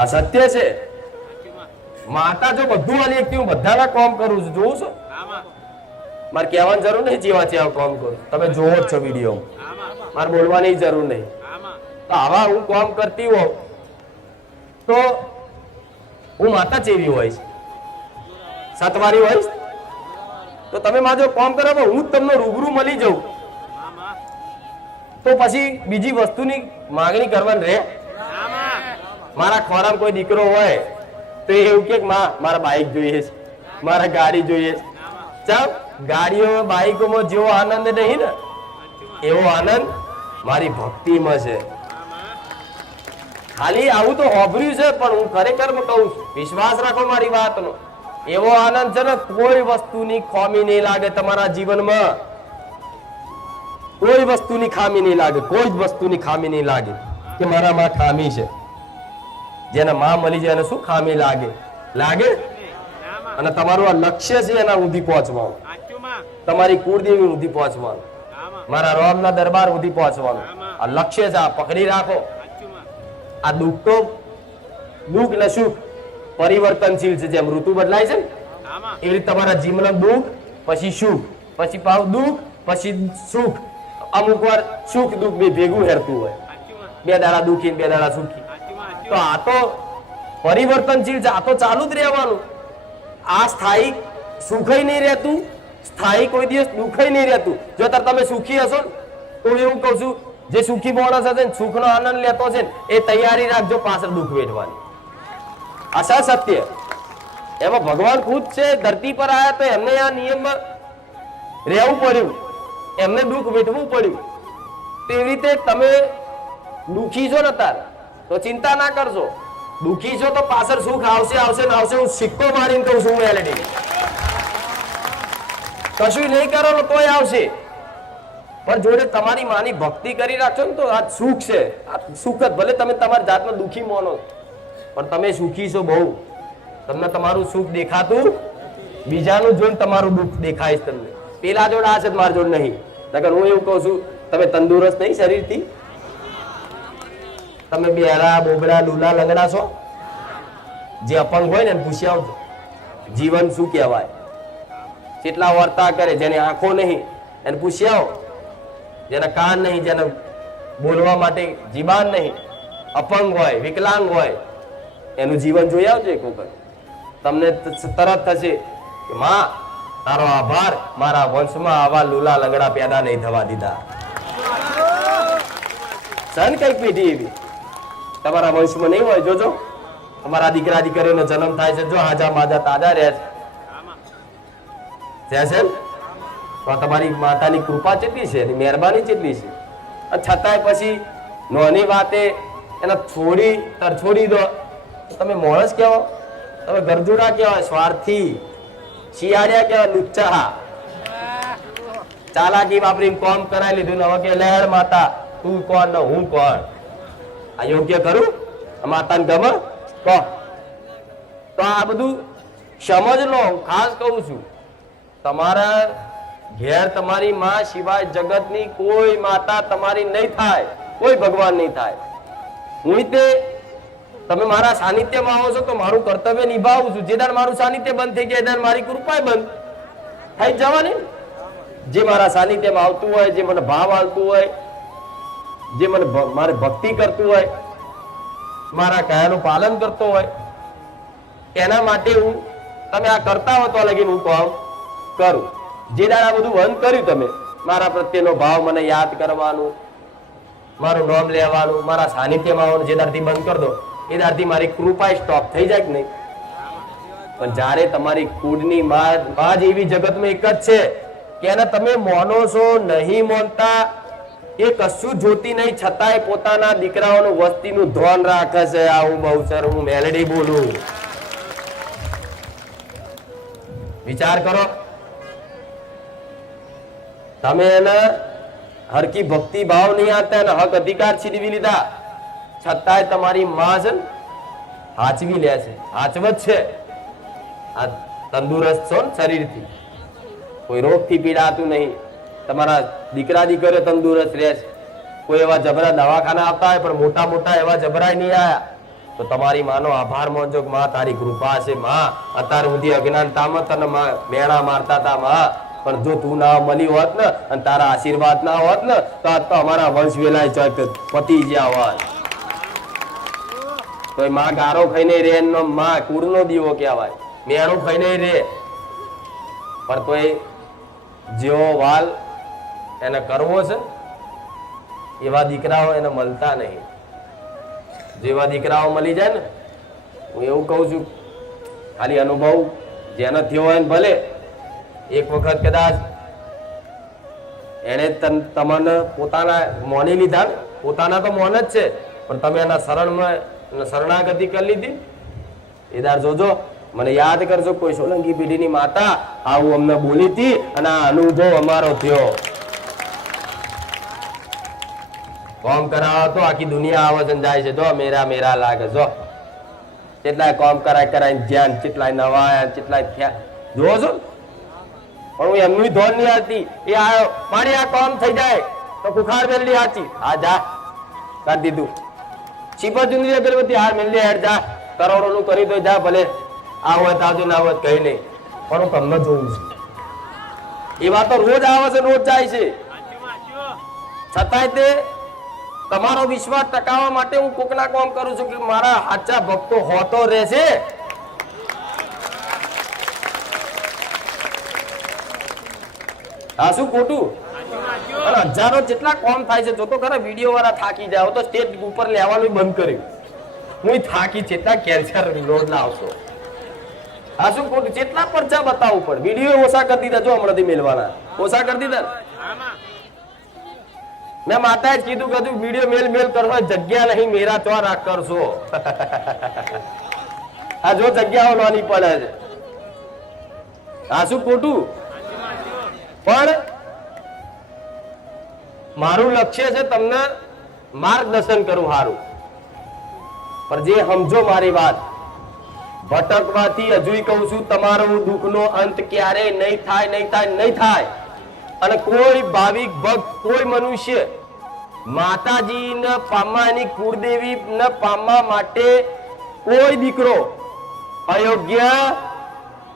આ સત્ય છે. માતા જો બધું આલી એકથી હું બધાના કામ કરું છું, જોઉં છો. મારે કહેવાની જરૂર નહીં જેવા જેવા કામ કરું, તમે જોવો જ છો વિડીયો, મારે બોલવાની જરૂર નહીં. તો આવા હું કામ કરતી હોઉં તો હું માતા ચેવી હોઈશ, સતવારી હોઈશ. તો તમે મારો કામ કરો, હું તમને રૂબરૂ મળી જાઉં તો પછી બીજી વસ્તુની માગણી કરવાની રહે. મારા ખોરામાં કોઈ દીકરો હોય તો એવું કે મારા બાઈક જોઈએ છે, મારા ગાડી જોઈએ છે. ચાલ, ગાડીઓ બાઈકોમાં જેવો આનંદ નહીં ને એવો આનંદ મારી ભક્તિમાં છે. ખાલી આવું તો હોભર્યું છે, પણ હું ખરેખર કહું છું, વિશ્વાસ રાખો મારી વાતનો. એવો આનંદ છે ને કોઈ વસ્તુની ખામી નહીં લાગે તમારા જીવનમાં, કોઈ વસ્તુની ખામી નહીં લાગે, કોઈ જ વસ્તુની ખામી નહીં લાગે કે મારામાં ખામી છે. જેને માં મળી જાય એને શું ખામી લાગે? લાગે. અને તમારું આ લક્ષ્ય છે એના સુધી પહોંચવાનું, તમારી કુળદેવી સુધી પહોંચવાનું, મારા રામના દરબાર સુધી પહોંચવાનું. આ લક્ષ્ય છે, આ પકડી રાખો. આ દુઃખ તો દુઃખ ને સુખ પરિવર્તનશીલ છે. જેમ ઋતુ બદલાય છે ને એવી રીતે તમારા જીવનમાં દુઃખ, પછી સુખ, પછી પાવ દુઃખ, પછી સુખ. અમુક વાર સુખ દુઃખ બે ભેગું હેરતું હોય, 2 દાડા દુઃખી 2 દાડા સુખી. તો આ તો પરિવર્તનશીલ છે, આ તો ચાલુ જ રહેવાનું. આ સ્થાયી સુખઈ નહીં રહેતું, સ્થાયી કોઈ દિવસ દુઃખઈ નહીં રહેતું. જો તાર તમે સુખી હશો ને તો હું એવું કહું છું, જે સુખી માણસ હશે ને, સુખનો આનંદ લેતો છે ને, એ તૈયારી રાખજો પાછળ દુઃખ વેઠવાની. આ સત્ય. એમાં ભગવાન ખુદ છે, ધરતી પર આવ્યા તો એમને આ નિયમમાં રહેવું પડ્યું, એમને દુઃખ વેઠવું પડ્યું. તેવી રીતે તમે દુઃખી છો ને તાર તો ચિંતા ના કરશો. દુઃખી છો તો પાછળ સુખ આવશે આવશે ને આવશે. હું સિક્કો મારીને કહું છું, મેલેડી કશું નહીં કરો ને તોય આવશે. પણ જોડે તમારી માની ભક્તિ કરી રાખશો ને તો આ સુખ છે. આ સુખ જ ભલે તમે તમારી જાતને દુઃખી માનો પણ તમે સુખી છો બહુ. તમને તમારું સુખ દેખાતું, બીજાનું જોઈને તમારું દુઃખ દેખાય તમને. પેલા જોડે આ છે મારા જોડે નહીં. નકર હું એવું કહું છું, તમે તંદુરસ્ત નહીં શરીરથી, તમે બેરા બોબડા લૂલા લંગડા છો. જે અપંગ હોય ને પૂછી આવજો જીવન શું કહેવાય, કેટલા વર્તા કરે. જેને આંખો નહીં એને પૂછી આવો, જેના કાન નહીં, જેને બોલવા માટે જીબાન નહીં, અપંગ હોય, વિકલાંગ હોય, એનું જીવન જોઈ આવજો એક વખત. તમને તરત થશે કે માં તારો આભાર, મારા વંશમાં આવા લૂલા લંગડા પેદા નહીં થવા દીધા. સન કઈક પેઢી એવી તમારા વંશમાં નહીં હોય. જોજો તમારા દીકરા દીકરીઓનો જન્મ થાય છે, જો હાજા માજા તાજા રહે છે તો તમારી માતાની કૃપા કેટલી છે, એની મહેરબાની કેટલી છે. છતાંય પછી નોની વાતે એને છોડી દો. તમે માણસ કહેવો, તમે ગરજુડા કહેવાય, સ્વાર્થી, શિયાળિયા કહેવાય, લુચ્ચા, ચાલાકી વાપરીને કોમ કરાવી લીધું ને હવે કે લહેર માતા તું કોણ ને હું કોણ. આ યોગ્ય કરું? માતાને ગમે કહો તો આ બધું સમજ લો. ખાસ કહું છું, તમારા ઘેર તમારી માં સિવાય જગતની કોઈ માતા તમારી નહીં થાય, કોઈ ભગવાન નહીં થાય. હું તે તમે મારા સાનિધ્યમાં આવો છો તો મારું કર્તવ્ય નિભાવું છું. જે દાડ મારું સાનિધ્ય બંધ થઈ જાય દાડ મારી કૃપા બંધ થઈ જવાની. જે મારા સાનિધ્યમાં આવતું હોય, જે મને ભાવ આવતું હોય, જે મને મારે ભક્તિ કરતું હોય, મારા કયાનું પાલન કરતો હોય, એના માટે હું તમે આ કરતા હો તો લગીને હું કામ કરું. જે દાડ આ બધું બંધ કર્યું તમે, મારા પ્રત્યેનો ભાવ મને યાદ કરવાનું, મારું નામ લેવાનું, મારા સાનિધ્યમાં આવવાનું, જે દાડથી બંધ કરી દો એ દાડથી મારી કૃપા સ્ટોપ થઈ જાય કે નહીં. પણ જ્યારે તમારી કુળની માં જ એવી જગતમાં એક જ છે કે એને તમે માનો છો નહીં માનતા, એ કશું જોતી નહીં, છતાંય પોતાના દીકરાઓનું વસ્તીનું ધ્યાન રાખે છે. આવું બહુ સર હું મેલેડી બોલું. વિચાર કરો, તમે એને હરકી ભક્તિ ભાવ નહીં આપતા, એને હક અધિકાર છીનવી લીધા, છતાંય તમારી માં છે હાચવી લે છે, હાચવત છે. આ તંદુરસ્ત છો ને શરીરથી, કોઈ રોગથી પીડાતું નહીં. તમારા દીકરા દીકરીઓ તંદુરસ્ત રહે છે. કોઈ એવા જબરા દવાખાના આવતા હોય પણ મોટા મોટા એવા જબરાય નહીં આયા તો તમારી માનો આભાર માનજો કે માં તારી કૃપા છે. માં અત્યારે સુધી અજ્ઞાનતામાં તને મેણા મારતા હતા માં, પણ જો તું ના મળી હોત ને અને તારા આશીર્વાદ ના હોત ને તો આજ તો અમારા વંશ વેલાય ચોક પતી જ્યાં હોત. તો માં ગારો ખાઈને રે, માં કુળનો દીવો કહેવાય, મેણું ખાઈને રે. પણ તો જેવો વાલ એને કરવો છે એવા દીકરાઓ એને મળતા નહીં. જેવા દીકરાઓ મળી જાય ને, હું એવું કહું છું, ખાલી અનુભવ જેને થયો હોય ને ભલે એક વખત કદાચ એને તમને પોતાના મોની લીધા ને, પોતાના તો મોન જ છે પણ તમે એના શરણાગતિ કરી લીધી. એદાર જોજો, મને યાદ કરજો કોઈ સોલંકી પેઢીની માતા આવું અમને બોલી હતી અને આ અનુભવ અમારો થયો. કોમ કરાવો તો આખી દુનિયા આવે છે જાય છે. જો મેરા મેરા લાગે, જો કેટલાય કોમ કરાય ધ્યાન, કેટલાય નવાયા, કેટલાય થયા જોવો છો. પણ હું એમનું ધોન નહીં આવતી. એ આવ્યો મારી આ કોમ થઈ જાય તો કુખાર મેળવી સાચી, હા જા કરી દીધું. છીપા ચુંદરી અગરબત્તી હાર મેળવી હેડ જા, કરોડો નું કરી દો જા, ભલે આવો તાજો ના આવત કઈ નહીં. પણ હું તમને જોઉં છું એ વાત તો રોજ આવે છે, રોજ જાય છે. છતાંય તે તમારો વિશ્વાસ ટકાવવા માટે હું કોકના કામ કરું છું કે મારા સાચા ભક્તો હોતો રહેશે. આ શું ખોટું? અને હજારો જેટલા કોમ થાય છે. જો તો ખરા વિડીયો વાળા થાકી જાવ તો સ્ટેજ ઉપર લેવાનું બંધ કર્યું. હું થાકી જેટલા કેન્સર રોડ લાવશો. આ શું ખોટું? જેટલા પરચા બતાવવું પડે. વિડીયો ઓછા કરી દીધા. જો હમણાંથી મેલવાના ઓછા કરી દીધા. મેં માતાએ જ કીધું કે વિડીયો મેલ કરવા જગ્યા નહીં, મેરા તો રાખ કરશો. આ જો જગ્યાઓ નાની પડે છે. આ શું ખોટું? પણ મારું લક્ષ્ય છે તમને માર્ગદર્શન કરું સારું. પણ જે સમજો મારી વાત, ભટકવાથી હજુ કહું છું તમારો દુઃખનો અંત ક્યારે નહીં થાય, નહીં થાય, નહીં થાય. અને કોઈ ભાવિક ભક્ત, કોઈ મનુષ્ય માતાજી ને પામવા, એની કુળદેવી ને પામવા માટે કોઈ દીકરો અયોગ્ય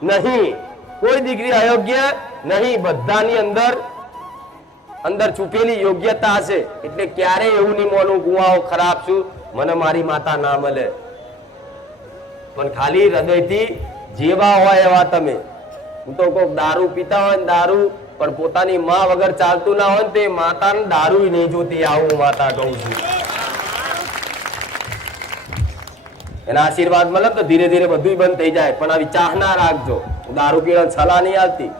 નહીં, કોઈ દીકરી અયોગ્ય નહીં. બધાની અંદર છુપેલી યોગ્યતા હશે. એટલે ક્યારેય એવું નહીં માનું હું આવો ખરાબ છું, મને મારી માતા ના મળે. પણ ખાલી હૃદયથી જેવા હોય એવા તમે. હું તો કોઈ દારૂ પીતા હોય ને દારૂ, પણ પોતાની માં વગર ચાલતું ના હોય ને તે માતાને દારૂ નહીં જોતી. આવું માતા કહું છું. એના આશીર્વાદ મળે તો ધીરે ધીરે બધું બંધ થઈ જાય. પણ આવી ચાહ ના રાખજો. દારૂ પીવા સલાહ નહીં આવતી,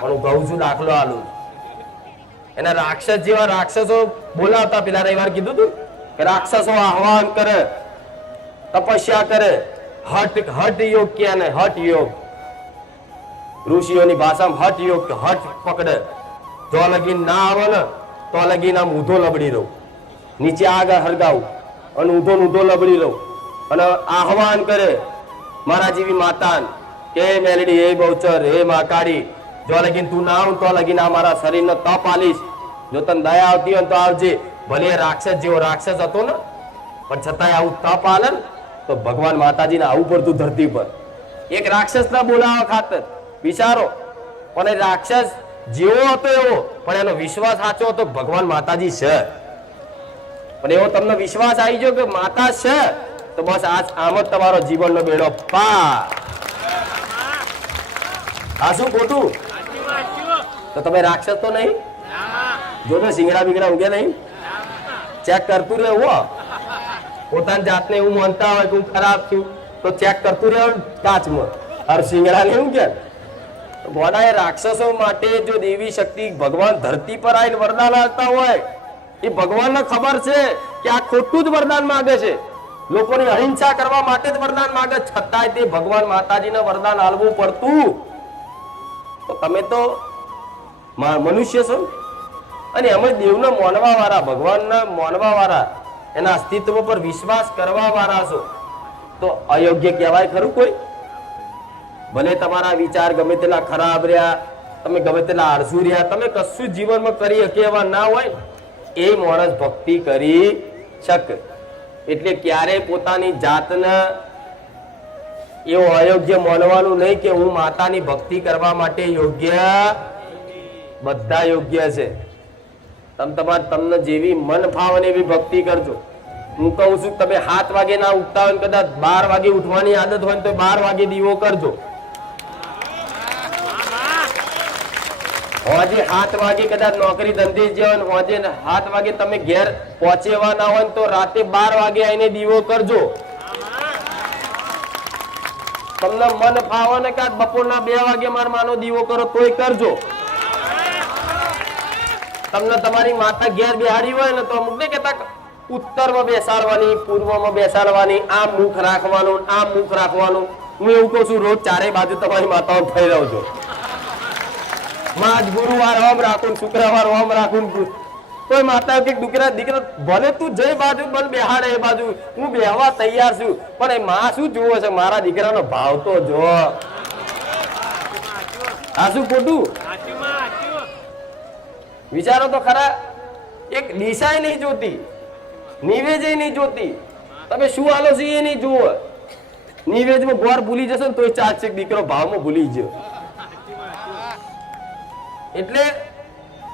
પણ હું કહું છું દાખલો આલું. એના રાક્ષસ જેવા રાક્ષસો બોલાવતા. પેલા રવિવાર કીધું તું કે રાક્ષસો આહવાન કરે, તપસ્યા કરે, હઠ યોગ કે હઠ યોગ. ઋષિઓની ભાષામાં હઠ યોગ, હઠ પકડે. જો લગીન ના આવે ને તો લગીન આમ ઊંધો લબડી રહું, નીચે આગળ હરગાવું અને ઊંધો લબડી રહું. અને આહવાન કરે મારા જેવી માતાન કે મેલડી, હે બહુચર, હે મહાકાળી, જો લગીન તું ના આવ તો લગીન આ મારા શરીરનો તપ આલીશ. જો તને દયા આવતી હોય તો આવજે. ભલે રાક્ષસ જેવો રાક્ષસ હતો ને, પણ છતાંય આવું તપ આલે ને તો ભગવાન માતાજીને આવું પડતું ધરતી પર. એક રાક્ષસ ના બોલાવા ખાતર વિચારો. પણ એ રાક્ષસ જેવો હતો એવો, પણ એનો વિશ્વાસ સાચો હતો ભગવાન માતાજી છે. પણ એવો તમને વિશ્વાસ આવી ગયો કે માતા છે, તો બસ આમ જ તમારો જીવનનો બેડો પાર. આ શું ખોટું? તો તમે રાક્ષસ તો નહીં? જો તો સિંગડા બિંગડા ઉગે નહીં? ચેક કરતું રહેવું. પોતાની જાતને એવું માનતા હોય કે હું ખરાબ છું તો ચેક કરતું રહેવું કાચમાં. અરે સિંગડા ને એવું કે ગોડા એ રાક્ષસો માટે જો દેવી શક્તિ ભગવાન ધરતી પર આવીને વરદાન આપતા હોય, એ ભગવાનને ખબર છે કે આ ખોટું જ વરદાન માંગે છે, લોકોની અહિંસા કરવા માટે જ વરદાન માંગે, છતાંય તે ભગવાન માતાજીને વરદાન આલવું પડતું. તો તમે તો મનુષ્ય છો અને એમ જ દેવને માનવા વાળા, ભગવાનને માનવા વાળા, એના અસ્તિત્વ પર વિશ્વાસ કરવા વાળા છો. તો અયોગ્ય કહેવાય ખરું કોઈ? ભલે તમારા વિચાર ગમે તેટલા ખરાબ રહ્યા, તમે ગમે તેટલા આળસુ રહ્યા, તમે કશું જીવનમાં કરી શકે એવા ના હોય, એ માણસ ભક્તિ કરી શકે. એટલે ક્યારે પોતાની જાતને એવું અયોગ્ય માનવાનું નહીં કે હું માતાની ભક્તિ કરવા માટે યોગ્ય. બધા યોગ્ય છે. તમને જેવી મન ફાવે એવી ભક્તિ કરજો. હું કહું છું તમે 7 વાગે ના ઉઠતા હોય, કદાચ 12 વાગે ઉઠવાની આદત હોય તો 12 વાગે દીવો કરજો. હોજે 7 વાગે કદાચ નોકરી ધંધે જવાનું, હોજે 7 વાગે તમે ઘેર પહોંચેવા ના હોય તો રાતે 12 વાગે આવીને દીવો કરજો. તમને મન ફાવે ને કે બપોરના 2 વાગે માર માનો દીવો કરો તોય કરજો. તમને તમારી માતા ઘેર બેહાડી હોય ને તો અમુક ને કેતા ઉત્તરમાં બેસાડવાની, પૂર્વમાં બેસાડવાની, આમ મુખ રાખવાનું, આમ મુખ રાખવાનું. હું એવું કહું છું રોજ 4 બાજુ તમારી માતાઓ થઈ રહ્યો છો. ગુરુવાર ઓમ રાખું, શુક્રવાર ઓમ રાખું. કોઈ માતા કે દીકરા ભલે તું જઈ બાજુ બલ બેહાડે એ બાજુ હું બેહવા તૈયાર છું, પણ એ માં શું જોવે છે? મારા દીકરાનો ભાવ તો જો. આ શું ખોટું? વિચારો તો ખરા. એક દિશા નહીં જોતી, નિવેજ નહીં જોતી, તમે શું હાલો છો એ નહીં જુઓ. નિવેજમાં ગોર ભૂલી જશો ને તોય ચાલશે, દીકરો ભાવમાં ભૂલી ગયો. એટલે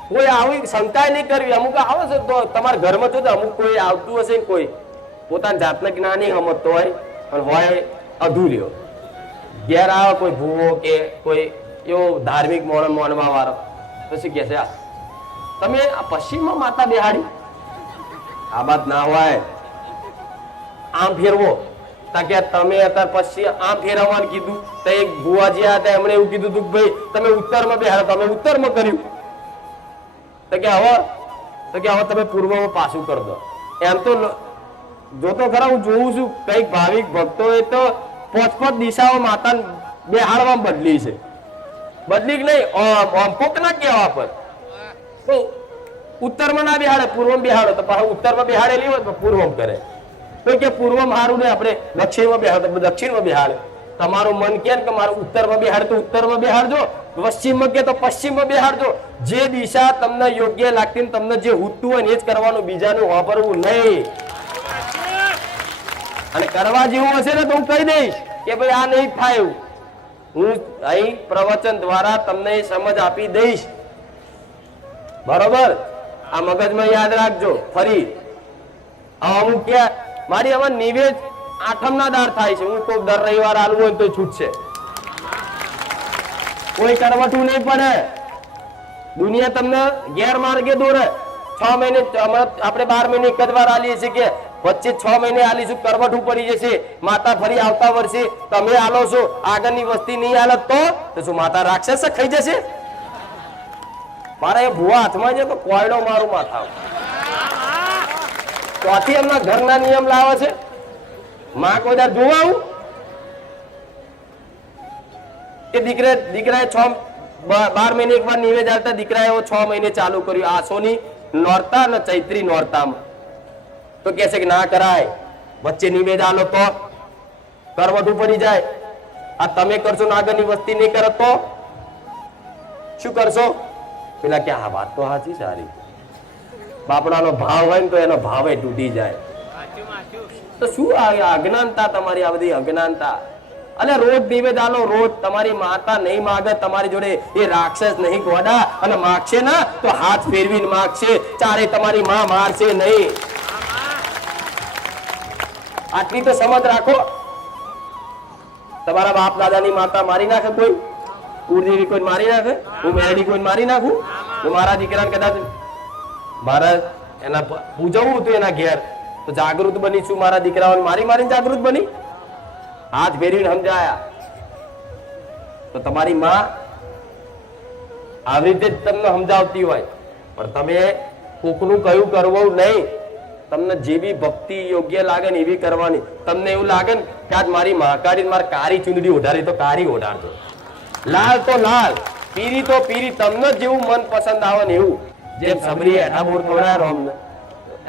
કોઈ આવી શંકાય નહીં કરવી. અમુક આવે છે તો તમારા ઘરમાં જો અમુક કોઈ આવતું હશે, કોઈ પોતાની જાતને જ્ઞાની સમજતો હોય પણ હોય અધૂર્યો, ઘેર આવે કોઈ ભૂવો કે કોઈ એવો ધાર્મિક માનવા વાળો, પછી કે છે તમે આ પશ્ચિમમાં માતા બેહાડી, આ વાત ના હોય. આમ ફેરવો કે તમે અત્યારે પશ્ચિમ આમ ફેરવવાનું કીધું તો એક ભુવાજી હતા એમણે એવું કીધું હતું કે ભાઈ તમે ઉત્તરમાં બેહાડો, તમે ઉત્તરમાં કર્યું તો કે હવે તમે પૂર્વમાં પાછું કરી દો. એમ તો જોતો ખરા હું જોઉં છું કઈક ભાવિક ભક્તો એ તો 5 દિશાઓ માતા બેહાડવામાં બદલી છે. બદલી નહીં કોક ના કેવા પર તો ઉત્તરમાં ના બેહાડે, પૂર્વમાં બેહાડો તો પાછું ઉત્તરમાં બેહાડેલી હોય તો પૂર્વમાં કરે. તો કે પૂર્વમાં સારું ને આપણે દક્ષિણમાં બેહાડો તો દક્ષિણમાં બેહાડે. તમારું મન કે મારું ઉત્તરમાં બેહાડે તો ઉત્તરમાં બેહાડજો, પશ્ચિમમાં કે તો પશ્ચિમમાં બેહાડજો. જે દિશા તમને યોગ્ય લાગતી ને તમને જે ઉઠતું હોય ને એ જ કરવાનું, બીજાનું વાપરવું નહીં. અને કરવા જેવું હશે ને તો હું કહી દઈશ કે ભાઈ આ નહીં થાય, હું અહીં પ્રવચન દ્વારા તમને સમજ આપી દઈશ. બરોબર? આ મગજમાં યાદ રાખજો. ફરી અમુક ક્યાં મારી આમાં નિવેદ આઠમના દાર થાય છે, હું તો દર રવિવાર આલવું હોય તો છૂટશે, કોઈ કરવટું નહીં પડે. દુનિયા તમને ગેરમાર્ગે દોરે. 6 મહિને આપણે 12 મહિને એક જ વાર આલીએ છીએ કે વચ્ચે 6 મહિને આલીશું, કરવટું પડી જશે. માતા ફરી આવતા વર્ષે તમે આલો છો, આગળની વસ્તી નહીં આલત તો શું માતા રાક્ષસ ખાઈ જશે? મારા એ ભુવા હાથમાં છે તો કોયડો મારું માથા. ત્યાંથી એમના ઘરના નિયમ લાવે છે. માં કોઈ દર જોવા આવું કે દીકરાએ 12 મહિને એક વાર નિવેદ આવતા, દીકરાએ 6 મહિને ચાલુ કર્યું આસોની નોરતા અને ચૈત્રી નોરતામાં. તો કે છે કે ના કરાય, વચ્ચે નિવેદ આલો તો કરવટું પડી જાય. આ તમે કરશો ને આગળની વસ્તી નહીં કરે તો શું કરશો? પેલા કે આ વાત તો સાચી સારી, બાપડાનો ભાવ હોય ને તો એનો ભાવ તૂટી જાય. તો શું અજ્ઞાનતા તમારી, આ બધી અજ્ઞાનતા. અને રોજ નિવેદ આલો, રોજ. તમારી માતા નહીં માગે તમારી જોડે, એ રાક્ષસ નહીં ગોડા, અને માગશે ના તો હાથ ફેરવીને માગશે, ચારે તમારી માં મારશે નહીં. આટલી તો સમજ રાખો. તમારા બાપ દાદાની માતા મારી નાખે કોઈ, કુળદેવી કોઈ મારી નાખે, હું મેરડી કોઈ મારી નાખું? હું મારા દીકરાને કદાચ મારા એના પૂજવું હતું એના ઘેર તો જાગૃત બની છું, મારા દીકરાઓને મારીને જાગૃત બની, હાથ ફેરવીને સમજાયા. તો તમારી માં આવી રીતે જ તમને સમજાવતી હોય, પણ તમે કોકનું કયું કરવું નહીં. તમને જે બી ભક્તિ યોગ્ય લાગે ને એવી કરવાની. તમને એવું લાગે ને કે આજ મારી મહાકાળી મારે કાળી ચુંદડી ઓઢારી તો કાળી ઓઢાડજો, લાલ તો લાલ, પીરી તો પીરી, તમને જેવું મન પસંદ આવે ને એવું. જેમ સબરીએ હેઠા બોર ખવડાયા રામને,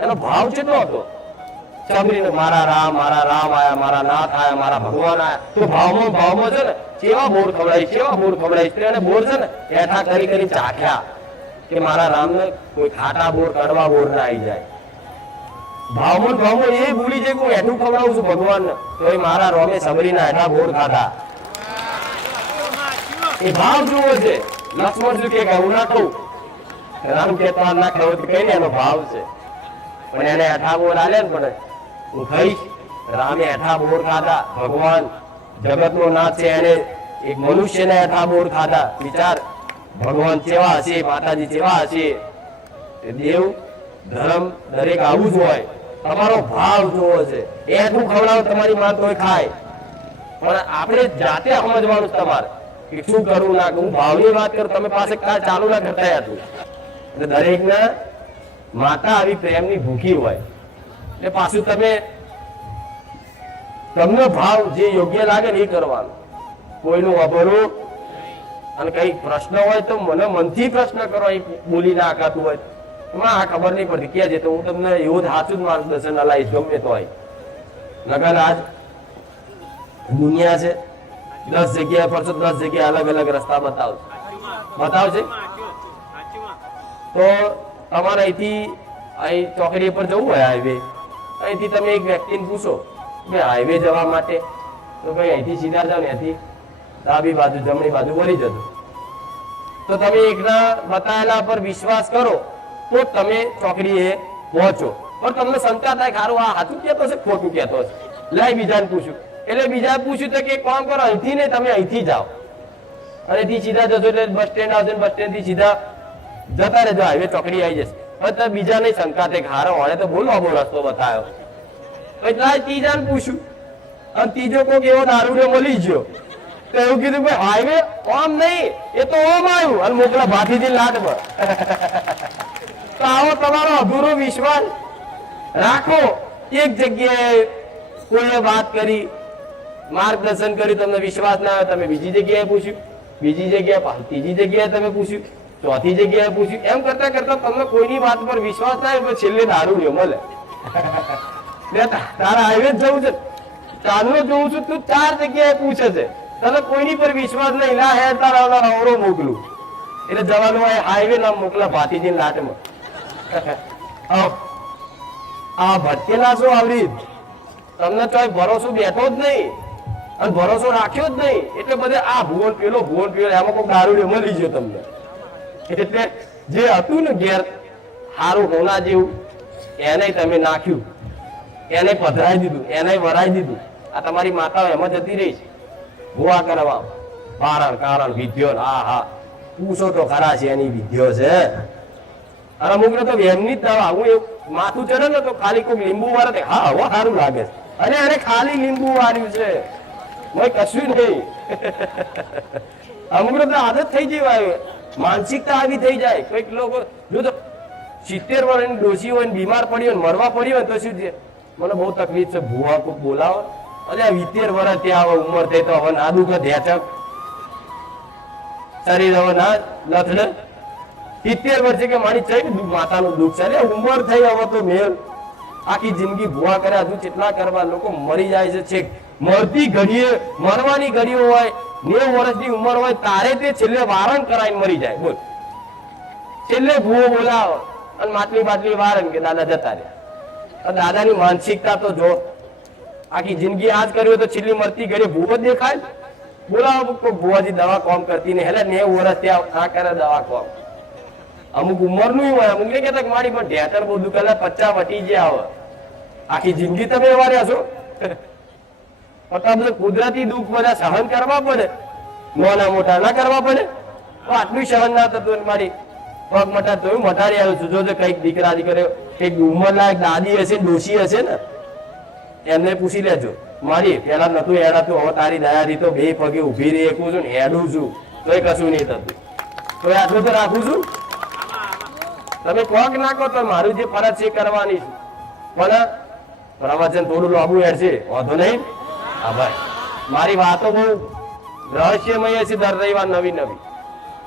એનો ભાવ કેટલો હતો. સબરીને મારા રામ આયા, મારા નાથ આયા, મારા ભગવાન આયા. તો ભાવમાં છે ને કેવા બોર ખવડાય, એને બોર છે ને હેઠા કરી ચાખ્યા કે મારા રામને કોઈ ખાટા બોર કડવા બોર ના આવી જાય. ભાવમાં એ ભૂલી જાય કે હું હેઠું ખવડાવું છું ભગવાનને, તો એ મારા રોમે સબરીના હેઠા બોર ખાધા. એ ભાવ જોવો છે. લક્ષ્મણ શું કે હું ના ખાઉં, રામ કે ના ખાવ કઈ ને એનો ભાવ છે. પણ એને હેઠા બોર આલે ને પણ હું ખાઈશ. રામે હેઠા બોર ખાધા. ભગવાન જગતનો નાથ છે, એને એક મનુષ્યને હેઠા બોર ખાધા. વિચાર ભગવાન કેવા હશે, માતાજી કેવા હશે. દેવ ધર્મ દરેક આવું જ હોય. તમારો ભાવ જોવો છે. હેઠું ખવડાવો તમારી માં તોય ખાય, પણ આપણે જાતે સમજવાનું તમારે કે શું કરવું ના કરવું. ભાવની વાત કરું, તમે પાસે ચાલુ ના કરતા હતું. એટલે દરેક ના માતા આવી પ્રેમની ભૂખી હોય. એટલે પાછું તમને ભાવ જે યોગ્ય લાગે ને એ કરવાનું, કોઈનું અભરું. અને કઈ પ્રશ્ન હોય તો મને મનથી પ્રશ્ન કરો, એ બોલી ના આકાતું હોય એમાં આ ખબર નહીં પડતી ક્યાં છે. તો હું તમને એવું સાચું જ માર્ગદર્શન અલાઈશ ગમે તો હોય. નગર આજ દુનિયા છે, 10 જગ્યાએ ફરશો, 10 જગ્યાએ અલગ અલગ રસ્તા બતાવશે. તો તમારે અહીંથી અહીં ચોકડી પર જવું હોય હાઈવે, અહીંથી તમે એક વ્યક્તિને પૂછો કે હાઈવે જવા માટે, તો ભાઈ અહીંથી સીધા જાવ ને, અહીંથી ડાબી બાજુ જમણી બાજુ વળી જજો. તો તમે એકના બતાવેલા પર વિશ્વાસ કરો તો તમે ચોકડીએ પહોંચો. પણ તમને શંકા થાય ખારું આ સાચું કહેતો છે ખોટું કહેતો છે, લાઈ બીજાને પૂછ્યું. એટલે બીજા પૂછ્યું તો કે કામ કરો, અહીંથી નહીં તમે અહીંથી જાઓ અને અહીંથી સીધા જશો એટલે બસ સ્ટેન્ડ આવશે, બસ સ્ટેન્ડ થી સીધા જતા રહેજો, હાઈવે ચોકડી આવી જશે. પણ તમે બીજા નહીં શંકા થાય ખારો વાળે તો બોલો આવો રસ્તો બતાવ્યો. એટલે ત્રીજાને પૂછ્યું અને ત્રીજો કોઈક એવો દારૂડો મળી ગયો તો એવું કીધું ભાઈ હાઈવે ઓમ નહીં એ તો ઓમ આવ્યું અને મોકલા ભાતીજી લાટમાં. તો આવો તમારો અધૂરો વિશ્વાસ રાખો. એક જગ્યાએ કોઈએ વાત કરી, માર્ગદર્શન કર્યું, તમને વિશ્વાસ ના આવે, તમે બીજી જગ્યાએ પૂછ્યું, બીજી જગ્યાએ ત્રીજી જગ્યાએ તમે પૂછ્યું, ચોથી જગ્યાએ પૂછ્યું, એમ કરતા કરતા તમને કોઈની વાત પર વિશ્વાસ ના આવે છેલ્લે દારૂડિયો મળે. તારા હાઈવે જવું છે, ચાલનો જોઉં છું, તું 4 જગ્યાએ પૂછે છે, તને કોઈની પર વિશ્વાસ નહીં, ના હે તારા અવરો મોકલું. એટલે જવાનું હોય હાઈવે ના મોકલા ભાતીજી લાટમાં. આ ભટકેલા શું આવડી તમને તો ભરોસો બેઠો જ નહીં અને ભરોસો રાખ્યો જ નહીં. એટલે બધે આ ભુવન પેલો એમાં કોઈ દારૂડિયો મળી ગયો તમને. એટલે જે હતું ને ઘેર સારું હોના જેવું એને તમે નાખ્યું, એને પધરાઈ દીધું, એને વરાઈ દીધું. આ તમારી માતાઓ એમાં જતી રહી છે ભૂવા કરવા, કારણ કારણ વિધ્યો. હા હા પૂછો તો ખરા છે એની વિધ્યો છે. અને અમુક ને તો એમની જ દવા, હું એવું માથું ચડે ને તો ખાલી કોઈ લીંબુ વાળે, હા હવે સારું લાગે છે, અને એને ખાલી લીંબુ વાળ્યું છે, કશું નહીં. અમુક ને તો આદત થઈ જાય, માનસિકતા આવી થઈ જાય. કોઈક લોકો જો તો 70 વર્ષની ડોસી હોય, બીમાર પડી હોય, મરવા પડી હોય તો શું છે, મને બહુ તકલીફ છે, ભૂવા કોક બોલાવો. અરે 70 વર્ષ ત્યાં હવે ઉંમર થઈ તો હવે ના દુખે, ધ્યાચક શરીર હવે ના લથડે. 70 વર્ષે કે મારી ચઈ માતાનું દુઃખ છે, ઉંમર થઈ હવે તો મેલ. આખી જિંદગી ભૂવા કર્યા, હજુ કેટલા કરવા. લોકો મરી જાય છે, છેક મરતી ઘડીએ, મરવાની ઘડીઓ હોય, 90 વર્ષની ઉંમર હોય તારે તે છેલ્લે વારણ કરાઈને મરી જાય. બોલ, છેલ્લે ભૂવો બોલાવો અને માટલી બાટલી વારણ કે દાદા જતા રહ્યા. દાદાની માનસિકતા તો જો, આખી જિંદગી આજ કર્યું તો છેલ્લી મરતી ઘડી ભૂવો જ દેખાય. બોલાવો ભૂવાજી દવા કોમ કરતી નહીં, એટલે 90 વર્ષ ત્યાં આ કરે દવા કોમ. અમુક ઉંમર નું હોય, અમુક ને કહેતા મારી પણ ઢેતર બહુ દુઃખ, 50 વટી ગયા આવે. આખી જિંદગી તમે એવા રહ્યા છો. પણ કુદરતી દુઃખ બધા સહન કરવા પડે, નાના મોટા ના કરવા પડે. તો આટલું સહન ના થતું, મારી પગ મટા તો મટાડી આવ્યું છું. જો કઈક દીકરા દીકરીઓ કઈક ઉંમર લાયક દાદી હશે, ડોશી હશે ને, એમને પૂછી લેજો. મારી પેલા નતું હેડાતું, હવે તારી દયાથી તો 2 પગે ઉભી રહી શકું છું ને હેડું છું, તોય કશું નહીં થતું. તો આટલું તો રાખું છું. તમે કોક નાખો તો મારું જે ફરજ છે કરવાની છે. પણ પ્રવચન થોડું લાંબુ હેડશે, વાંધો નહીં. હા ભાઈ, મારી વાતો બહુ રહસ્યમય છે, દર રવિવાર નવી નવી.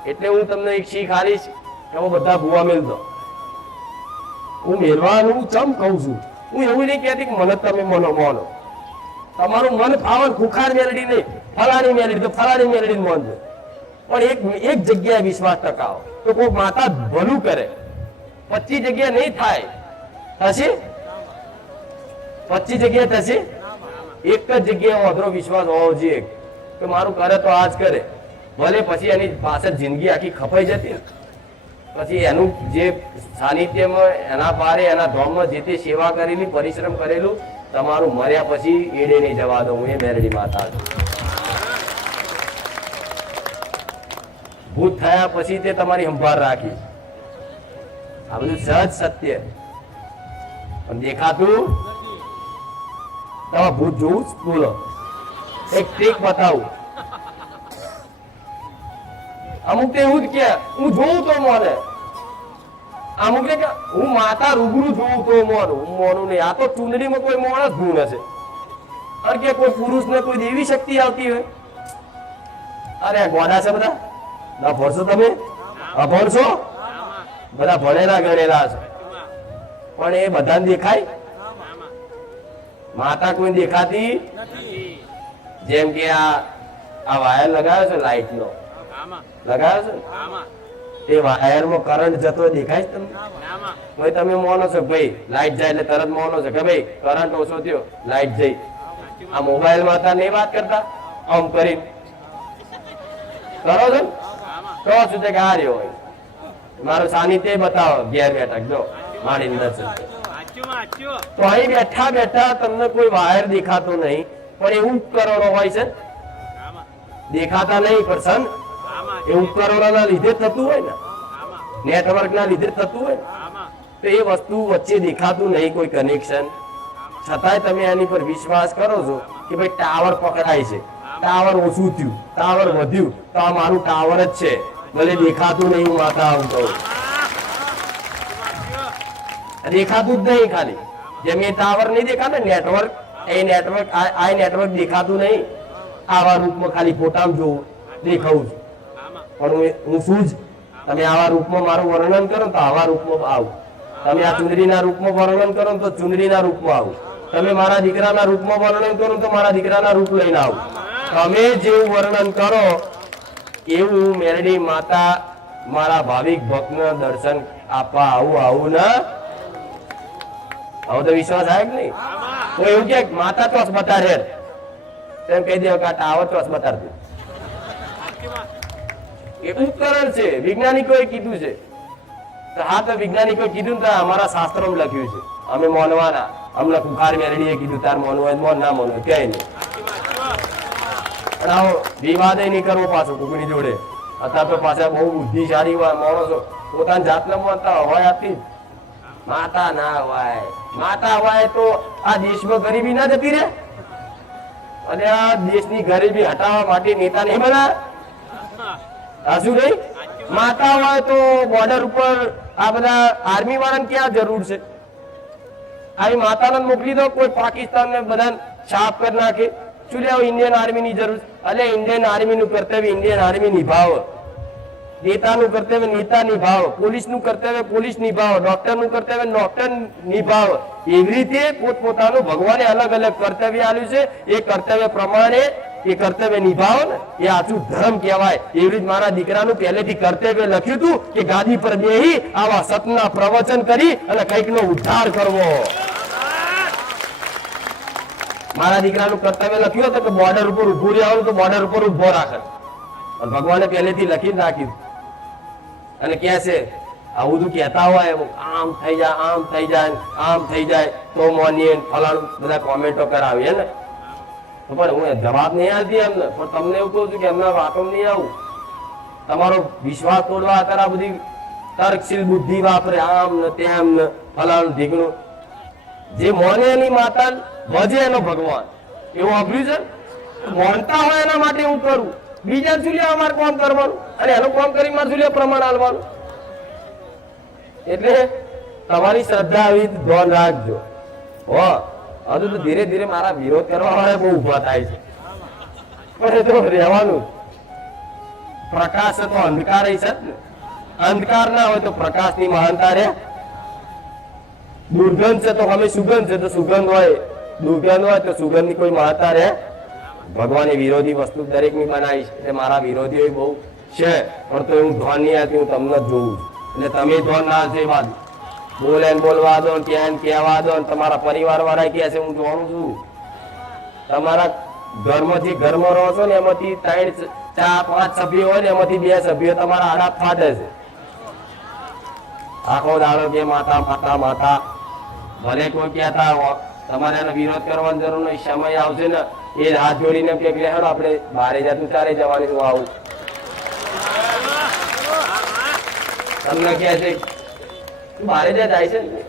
એટલે હું તમને એક શીખ આલીશ કે હું બધા ભૂવા મેલ દો. હું મેળવાનું ચમ કહું છું. હું એવું નહીં કહેતી કે મને તમે માનો. તમારું મન ફાવન ખુખાર મેલડી નહીં, ફલાણી મેલડી તો ફલાણી મેલડી માનજો. પણ એક જગ્યાએ વિશ્વાસ ટકાવો તો કોઈ માતા ભલું કરે. 25 જગ્યા નહીં થાય, થશે 25 જગ્યા થશે. એક જ જગ્યાએ અધરો વિશ્વાસ હોવો જોઈએ કે મારું કરે તો આજ કરે, ભલે પછી એની પાછળ જિંદગી આખી ખપાઈ જતી ને, પછી એનું જે સાનિધ્યમાં એના પારે એના ધામમાં જે તે સેવા કરેલી, પરિશ્રમ કરેલું, તમારું મર્યા પછી એડે નહીં જવા દો. હું એ મેરડી માતા છું. ભૂત થયા પછી તે તમારી સંભાળ રાખી. આ બધું સહજ સત્ય પણ દેખાતું. તમે ભૂત જોવું બોલો, એક ટ્રીક બતાવું. અમુક તો એવું જ કે હું જોઉં તો મોને, અમુક ને કે હું માતા રૂબરૂ જોઉં તો મોનું. હું મોનું નહીં. આ તો ચૂંદડીમાં કોઈ માણસ ગુણ હશે, અરે કે કોઈ પુરુષ ને કોઈ દેવી શક્તિ આવતી હોય. અરે ગોડા છે બધા, ના ભણશો તમે, ભણશો બધા, ભણેલા ગણેલા છે, પણ એ બધાને દેખાય. માતા કોઈ દેખાતી. જેમ કે આ વાયર લગાવ્યો છે, લાઈટ નો લગાવ્યો છે, તે વાયર માં કરંટ જતો દેખાય તમને? ભાઈ તમે માનો છો ભાઈ લાઈટ જાય એટલે તરત માનો છો કે ભાઈ કરંટ ઓછો થયો, લાઈટ જઈ. આ મોબાઈલ માં હતા નહીં વાત કરતા, આમ કરી કરો છો. કહો છું કે આ રહ્યો હોય મારું સાનિધ્ય બતાવો ઘેર બેઠા જો મારી દર્શન તો અહીં બેઠા બેઠા તમને કોઈ વાયર દેખાતો નહીં પણ એ ઉપકરણો હોય છે દેખાતા નહીં પણ સન એ ઉપકરણોના લીધે થતું હોય ને નેટવર્ક ના લીધે થતું હોય તો એ વસ્તુ વચ્ચે દેખાતું નહીં કોઈ કનેક્શન છતાંય તમે એની પર વિશ્વાસ કરો છો કે ભાઈ ટાવર પકડાય છે ટાવર ઓછું થયું ટાવર વધ્યું તો આ મારું ટાવર જ છે ભલે દેખાતું નહીં હું માતા આવતો દેખાતું જ નહીં ખાલી જેમ એ ટાવર નહીં દેખાતો નેટવર્ક આ નેટવર્ક દેખાતું નહીં આવા રૂપમાં ખાલી ફોટામાં જોઉં દેખાવું છું પણ હું શું જ તમે આવા રૂપમાં મારું વર્ણન કરો તો આવા રૂપમાં આવું તમે આ ચુંદડીના રૂપમાં વર્ણન કરો તો ચુંદડીના રૂપમાં આવું તમે મારા દીકરાના રૂપમાં વર્ણન કરો તો મારા દીકરાના રૂપ લઈને આવું તમે જેવું વર્ણન કરો એવું મેરડી માતા મારા ભાવિક ભક્તને દર્શન આપવા આવું ને હવે તો વિશ્વાસ આવે કે નહીં કોઈ એવું કે માતા ચોસ બતાડે તેમ કહી દે કે આ ટાવર ચોસ બતાડતું એ ઉપકરણ છે વૈજ્ઞાનિકોએ કીધું છે હા તો વૈજ્ઞાનિકોએ કીધું ને અમારા શાસ્ત્રોમાં લખ્યું છે અમે માનવાના અમને કુખાર મેરડીએ કીધું તાર માનવું મોન ના માનવું ક્યાંય નહીં પણ આવો વિવાદ નહીં કરવો પાછો કોકની જોડે અત્યારે તો પાછા બહુ બુદ્ધિશાળી માણસો પોતાની જાતને માનતા હોય આથી માતા ના હોય માતા હોય તો આ દેશમાં ગરીબી ના જતી રહે અને આ દેશની ગરીબી હટાવવા માટે નેતા નહીં બના શું નહીં માતા હોય તો બોર્ડર ઉપર આ બધા આર્મી વાળાને ક્યાં જરૂર છે આવી માતાને મોકલી દો કોઈ પાકિસ્તાન ને બધા છાપ કરી નાખે શું લેવો ઇન્ડિયન આર્મી ની જરૂર એટલે ઇન્ડિયન આર્મી નું કર્તવ્ય ઇન્ડિયન આર્મી નિભાવો નેતાનું કર્તવ્ય નેતા નિભાવો પોલીસ નું કર્તવ્ય પોલીસ નિભાવો ડોક્ટર નું કર્તવ્ય ડોક્ટર નિભાવો એવી રીતે પોતપોતાનું ભગવાને અલગ અલગ કર્તવ્ય આપ્યું છે એ કર્તવ્ય પ્રમાણે એ કર્તવ્ય નિભાવો ને એ આચું ધર્મ કહેવાય એવી રીતે મારા દીકરાનું પહેલેથી કર્તવ્ય લખ્યું હતું કે ગાદી પર બેહી આવા સતના પ્રવચન કરી અને કંઈક નો ઉદ્ધાર કરવો મારા દીકરાનું કર્તવ્ય લખ્યું હતું કે બોર્ડર ઉપર ઉભું રહેવાનું તો બોર્ડર ઉપર ઉભો રાખે ભગવાને પહેલેથી લખી નાખ્યું અને કે છે આવું બધું કહેતા હોય આમ થઈ જાય આમ થઈ જાય આમ થઈ જાય તો મોનીએ ફલાણું બધા કોમેન્ટો કરાવીએ ને પણ હું જવાબ નહીં આપતી એમને પણ તમને એવું કહું છું કે એમના વાતો નહીં આવું તમારો વિશ્વાસ તોડવા અત્યારે બધી તર્કશીલ બુદ્ધિ વાપરે આમ ને તેમ ને ફલાણું ઢીકણું જે મોને એની માતા ભજે એનો ભગવાન એવું વાપર્યું છે મોનતા હોય એના માટે હું કરું બીજા શું લે અમારે કામ કરવાનું અને એનું કામ કરી મારે શું લે પ્રમાણ આલવાનું એટલે તમારી શ્રદ્ધા આવી ધ્યાન રાખજો હો હજુ તો ધીરે ધીરે મારા વિરોધ કરવા વાળા બહુ ઉભા થાય છે પણ એ તો રહેવાનું પ્રકાશ તો અંધકાર છે ને અંધકાર ના હોય તો પ્રકાશ ની મહાનતા રે દુર્ગંધ છે તો અમે સુગંધ છે તો સુગંધ હોય દુર્ગંધ હોય તો સુગંધ ની કોઈ મહાનતા રે ભગવાને વિરોધી વસ્તુ દરેક ની બનાવી છે એટલે મારા વિરોધીઓ બહુ છે પણ તો હું ધ્યાન નહીં આપી હું તમને જ જોઉં એટલે તમે ધ્યાન ના છે બાદ બોલે બોલવા દો ક્યાં કહેવા દો તમારા પરિવાર વાળા કહે છે હું જાણું છું તમારા ઘરમાં જે ઘરમાં રહો છો ને એમાંથી 3 4 5 સભ્યો હોય ને એમાંથી 2 સભ્યો તમારા આડા ફાટે છે આખો દાડો કે માતા માતા માતા ભલે કોઈ કહેતા તમારે એનો વિરોધ કરવાનો જરૂર નહીં સમય આવશે ને એ હાથ જોડીને કે હેડો આપણે બારે જતું ચારે જવાની હું આવું તમને કહે છે બારે જાય છે ને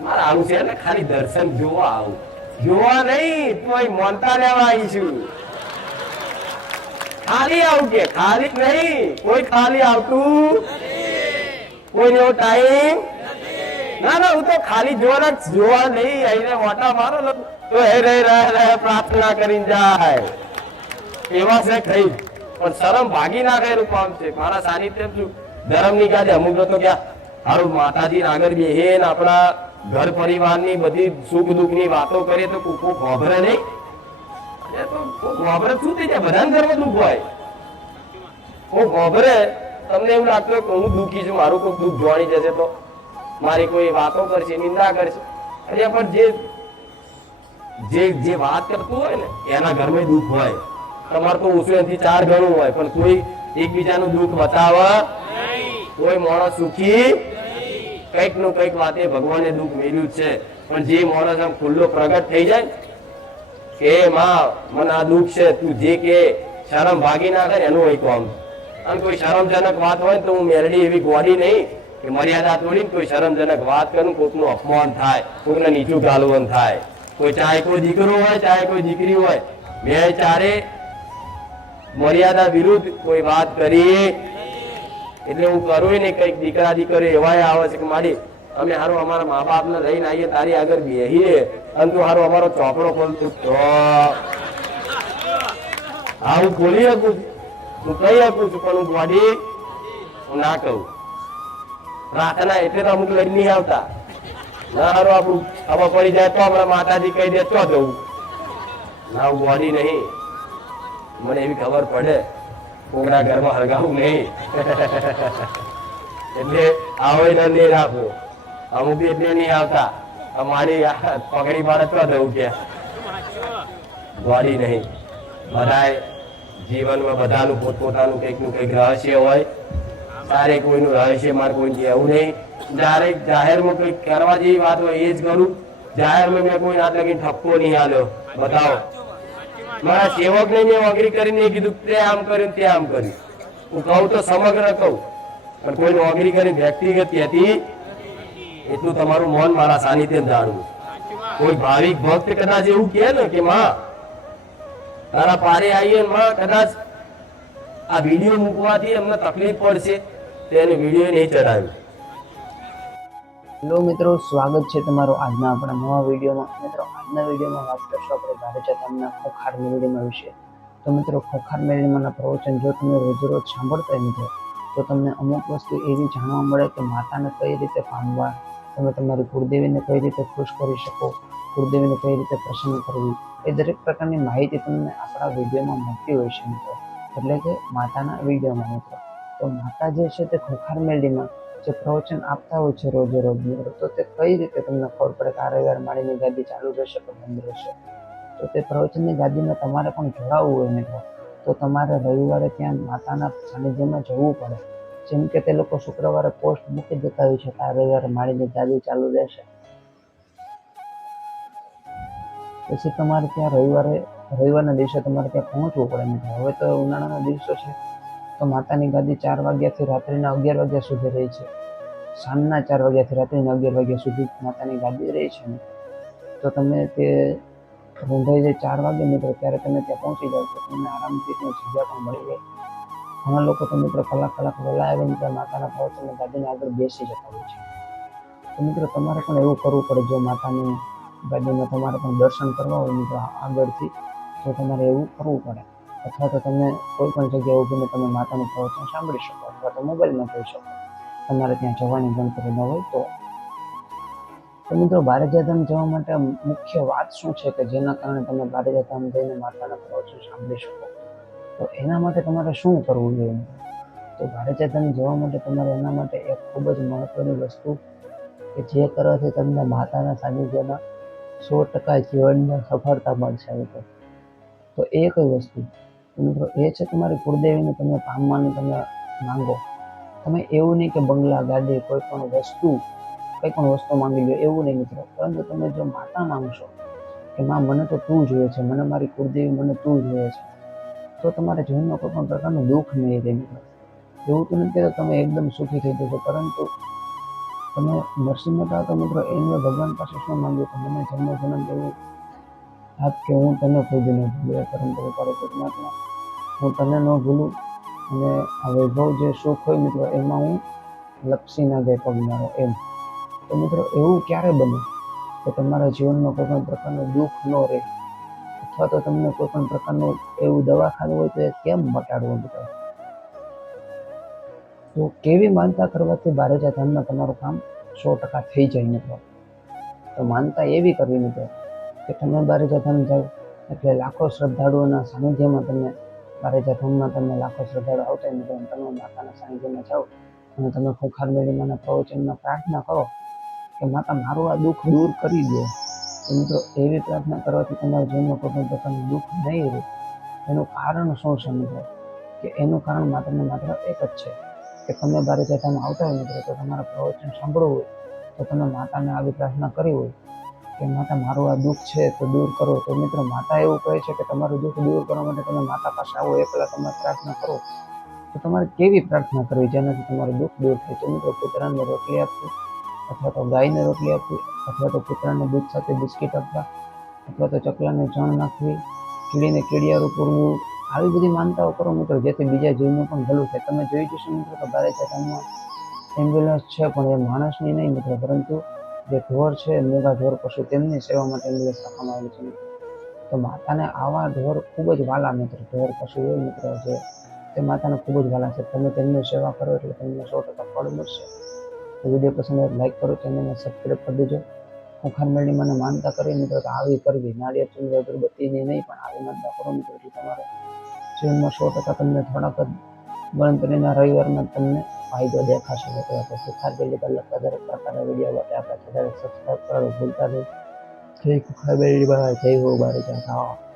મારે આવું છે ને ખાલી દર્શન જોવા આવું જોવા નહીં કોઈ માનતા લેવા આવીશું ખાલી આવું કે ખાલી નહીં કોઈ ખાલી આવતું કોઈ એવો ટાઈમ ના ના હું તો ખાલી જોવા નહીં આવીને મોટા મારો તો હે રહે પ્રાર્થના કરીને જાય એવા છે કઈ પણ શરમ ભાગી નાખે એનું કામ છે મારા સાનિધ્ય શું ધર્મ ની ગાદે અમુક તો ક્યાં હારું માતાજી આગળ બેહે ને આપણા ઘર પરિવારની બધી સુખ દુઃખ ની વાતો કરીએ તો કોઈ ખોભરે નહીં ખોભરે શું થઈ જાય બધાને ઘરમાં દુઃખ હોય હું ખોભરે તમને એવું લાગતું કે હું દુઃખી છું મારું કોઈ દુઃખ જોવાની જશે તો મારી કોઈ વાતો કરશે નિંદા કરશે અરે પણ જે વાત કરતું હોય ને એના ઘરમાં દુઃખ હોય તમારે તો ઓછું એનાથી 4 ગણું હોય પણ કોઈ એકબીજાનું દુઃખ બતાવે કોઈ માણસ સુખી કઈક નું કઈક વાતે ભગવાને દુઃખ મેલ્યું છે, પણ જે માણસ આમ ખુલ્લો પ્રગટ થઈ જાય કે માં મને આ દુઃખ છે, તું જે કે શરમ ભાગી નાખે એનું હોય કામ. અને કોઈ શરમજનક વાત હોય તો હું મેરડી એવી ગોડી નહીં કે મર્યાદા તોડીને કોઈ શરમજનક વાત કરું, કોઈકનું અપમાન થાય, કોઈકને નીચું ગાલવન થાય. કોઈ ચાહે કોઈ દીકરો હોય ચાહે કોઈ દીકરી હોય, મેં ચારે મર્યાદા વિરુદ્ધ કોઈ વાત કરી એટલે હું કરું ને. કઈક દીકરા દીકરી એવા આવે છે કે મારી અમે હારું અમારા મા બાપ ને લઈને આવીએ તારી આગળ બેહીએ અને તું હારું અમારો ચોપડો ખોલતું તો હા હું ખોલી શકું છું, હું કહી શકું છું, પણ હું ગોડી હું ના કહું. પ્રાર્થના એટલે તો અમુક લઈ નહીં આવતા ના હારું આપણું ખબર પડી જાય તો હમણાં માતાજી કહી દે તો જવું ના. હું ગોડી નહીં, મને એવી ખબર પડે કોકના ઘરમાં હળગાવું નહીં એટલે આવો નહીં રાખો. અમુક એટલે નહીં આવતા અમારી પકડી પાડે તો જવું કે ગોડી નહીં. બધાએ જીવનમાં બધાનું પોતપોતાનું કંઈક નું કંઈક રહસ્ય હોય. તારે કોઈનું રહસ્ય મારે કોઈ કહેવું નહીં. જયારે જાહેરમાં કંઈક કરવા જેવી વાત હોય એ જ કરું. જાહેરમાં મેં કોઈ હાથ લગીને ઠપકો નહીં આલ્યો. બતાવો મારા સેવક ને મેં અગ્રી કરીને કીધું તે આમ કર્યું તે આમ કર્યું. હું કહું તો સમગ્ર કહું, પણ કોઈને અગ્રી કરી વ્યક્તિગત કહેતી એટલું તમારું મન મારા સાનિધ્ય જાણવું. કોઈ ભાવિક ભક્ત કદાચ એવું કહે ને કે માં તારા પારે આવીએ માં કદાચ આ વિડીયો મૂકવાથી અમને તકલીફ પડશે તો એને વિડીયો નહીં ચડાવ્યું. હેલો મિત્રો, સ્વાગત છે તમારું આજના આપણા નવા વિડીયોમાં. મિત્રો આજના વિડીયોમાં વાત કરશું આપણે ભારત ધામના ખોખાર મેલડીમાં વિશે. તો મિત્રો ખોખાર મેલડીમાંના પ્રવચન જો તમે રોજ સાંભળતા હોય મિત્રો તો તમને અમુક વસ્તુ એવી જાણવા મળે કે માતાને કઈ રીતે પામવા, તમે તમારી કુળદેવીને કઈ રીતે ખુશ કરી શકો, કુળદેવીને કઈ રીતે પ્રસન્ન કરવી, એ દરેક પ્રકારની માહિતી તમને આપણા વિડીયોમાં મળતી હોય છે મિત્રો, એટલે કે માતાના વિડીયોમાં મિત્રો. તો માતા જે છે તે ખોખાર મેલડીમાં જે પ્રવચન આપતા હોય છે રોજે રોજ મિત્રો, તો તે કઈ રીતે તમને ખબર પડે કે આ રવિવાર માળીની ગાદી ચાલુ રહેશે કે બંધ રહેશે. તો તે પ્રવચનની ગાદીમાં તમારે પણ જોડાવવું હોય મિત્રો તો તમારે રવિવારે ત્યાં માતાના સાનિધ્યમાં જવું પડે. જેમ કે તે લોકો શુક્રવારે પોસ્ટ મૂકી દેતા હોય છે કે આ રવિવારે માળીની ગાદી ચાલુ રહેશે, પછી તમારે ત્યાં રવિવારના દિવસે તમારે ત્યાં પહોંચવું પડે મિત્રો. હવે તો ઉનાળાના દિવસો છે તો માતાની ગાદી 4 વાગ્યાથી રાત્રિના 11 વાગ્યા સુધી રહી છે. સાંજના 4 વાગ્યાથી રાત્રિના 11 વાગ્યા સુધી માતાની ગાદી રહી છે. તો તમે તે રૂંધાઈ જાય 4 વાગે મિત્રો ત્યારે તમે ત્યાં પહોંચી જાઓ તો તમને આરામથી ત્યાં જગ્યા પણ મળી જાય. ઘણા લોકો તો મિત્રો કલાક વહેલા આવીને ત્યાં માતાના પ્રવચનની ગાદીને આગળ બેસી જતા હોય છે. તો મિત્રો તમારે પણ એવું કરવું પડે. જો માતાની ગાદીમાં તમારે પણ દર્શન કરવા હોય મિત્રો આગળથી તો તમારે એવું કરવું પડે. અથવા તો તમે કોઈ પણ જગ્યાએ ઊભીને તમે માતાનું પ્રવચન સાંભળી શકો અથવા તો મોબાઈલમાં જોઈ શકો, તમારે ત્યાં જવાની ગણતરી ન હોય તો. મિત્રો બારેજાધામ જવા માટે મુખ્ય વાત શું છે કે જેના કારણે તમે બારેજાધામ જઈને માતાના પ્રવચન સાંભળી શકો? તો એના માટે તમારે શું કરવું જોઈએ? તો બારેજાધામ જવા માટે તમારે એના માટે એક ખૂબ જ મહત્વની વસ્તુ કે જે કરવાથી તમને માતાના સાનિધ્યમાં 100% જીવનમાં સફળતા મળશે મિત્રો. તો એ કઈ વસ્તુ મિત્રો? એ છે તમારી કુળદેવીને તમે પામવાનું તમે માંગો. તમે એવું નહીં કે બંગલા, ગાડી, કોઈ પણ વસ્તુ માંગી લો એવું નહીં મિત્રો, પરંતુ તમે જો માતા માંગશો કે માં મને તો તું જોઈએ છે, મને મારી કુળદેવી મને તું જોઈએ છે, તો તમારે જીવનમાં કોઈ પણ પ્રકારનું દુઃખ નહીં રહે મિત્રો. એવું તો નથી કે તમે એકદમ સુખી થઈ જશો, પરંતુ તમે નરસિંહ મહેતા તો મિત્રો એમને ભગવાન પાસે શું માંગ્યું કે મને જન્મ એવું આપ કે હું તને કોઈ ન ભૂલું, પરંતુ પરમાત્મા હું તને ન ભૂલું અને આ વૈભવ જે સુખ હોય મિત્રો એમાં હું લપસી ના જાય પગ મારો એમ. તો મિત્રો એવું ક્યારે બને કે તમારા જીવનમાં કોઈ પણ પ્રકારનું દુઃખ ન રહે, અથવા તો તમને કોઈ પણ પ્રકારનું એવું દવાખાનું હોય તો એ કેમ મટાડવું મિત્રો? તો કેવી માનતા કરવાથી બારેજાધામમાં તમારું કામ 100% થઈ જાય મિત્રો? તો માનતા એવી કરવી મિત્રો કે તમે બારેજાધામ જાઓ એટલે લાખો શ્રદ્ધાળુઓના સાનિધ્યમાં તમે બારેજાધામમાં તમે લાખો શ્રદ્ધાળુ આવતા હોય મિત્રો, તમે માતાના સાનિધ્યમાં જાઓ અને તમે ખોખાર મેલડીમાંના પ્રવચનમાં પ્રાર્થના કરો કે માતા મારું આ દુઃખ દૂર કરી દે. તો મિત્રો એવી પ્રાર્થના કરવાથી તમારા જીવનમાં કોઈ પણ પ્રકારનું દુઃખ નહીં રહે. એનું કારણ શું છે મિત્રો? કે એનું કારણ માત્ર ને માત્ર એક જ છે કે તમે બારે જતામાં આવતા હોય મિત્રો તો તમારા પ્રવચન સાંભળવું હોય તો તમે માતાને આવી પ્રાર્થના કરી હોય કે માતા મારું આ દુઃખ છે તો દૂર કરો, તો મિત્રો માતા એવું કહે છે કે તમારું દુઃખ દૂર કરવા માટે તમે માતા પાસે આવો, એકલા તમે પ્રાર્થના કરો. તો તમારે કેવી પ્રાર્થના કરવી જેનાથી તમારું દુઃખ દૂર થાય? તો મિત્રો કૂતરાને રોટલી આપવી, અથવા તો ગાયને રોટલી આપવી, અથવા તો કૂતરાને દૂધ સાથે બિસ્કિટ આપવા, અથવા તો ચકલાને ચણ નાખવી, કીડીને કીડિયારું પૂરવું, આવી બધી માનતાઓ કરો મિત્રો, જેથી બીજા જીવનું પણ ભલું થાય. તમે જોઈ જશો મિત્રો કે બારે જતામાં એમ્બ્યુલન્સ છે, પણ એ માણસની નહીં મિત્રો, પરંતુ જે ઢોર છે, મેઘા ઢોર પશુ, તેમની સેવા માટે એમ્બ્યુલન્સ રાખવામાં આવેલી છે મિત્રો. તો માતાને આવા ઢોર ખૂબ જ વાલા મિત્રો, ઢોર પશુ હોય મિત્રો જે તે માતાને ખૂબ જ વાલા છે. તમે તેમની સેવા કરો એટલે તમને 100% ફળ મળશે. તો વિડીયો પસંદ આવે લાઈક કરો, ચેનલને સબસ્ક્રાઈબ કરી દેજો. ખુખાર મેળવી મને માનતા કરી મિત્રો તો આવી કરવી, નાળિયેર ચંદ્ર અગરબત્તીની નહીં પણ આવી માનતા કરો મિત્રો એટલે તમારે જીવનમાં 100% તમને થોડાક જ ગણતરીના રવિવારમાં તમને ફાયદો દેખાશે મિત્રો. તો ખુખાર બેલી પર લગતા દરેક પ્રકારના વિડીયો માટે આપણે ચેનલ સબસ્ક્રાઈબ કરવાનું ભૂલતા નહીં. જય ખુખાર બેલી બાય, જય હો બારે જતા.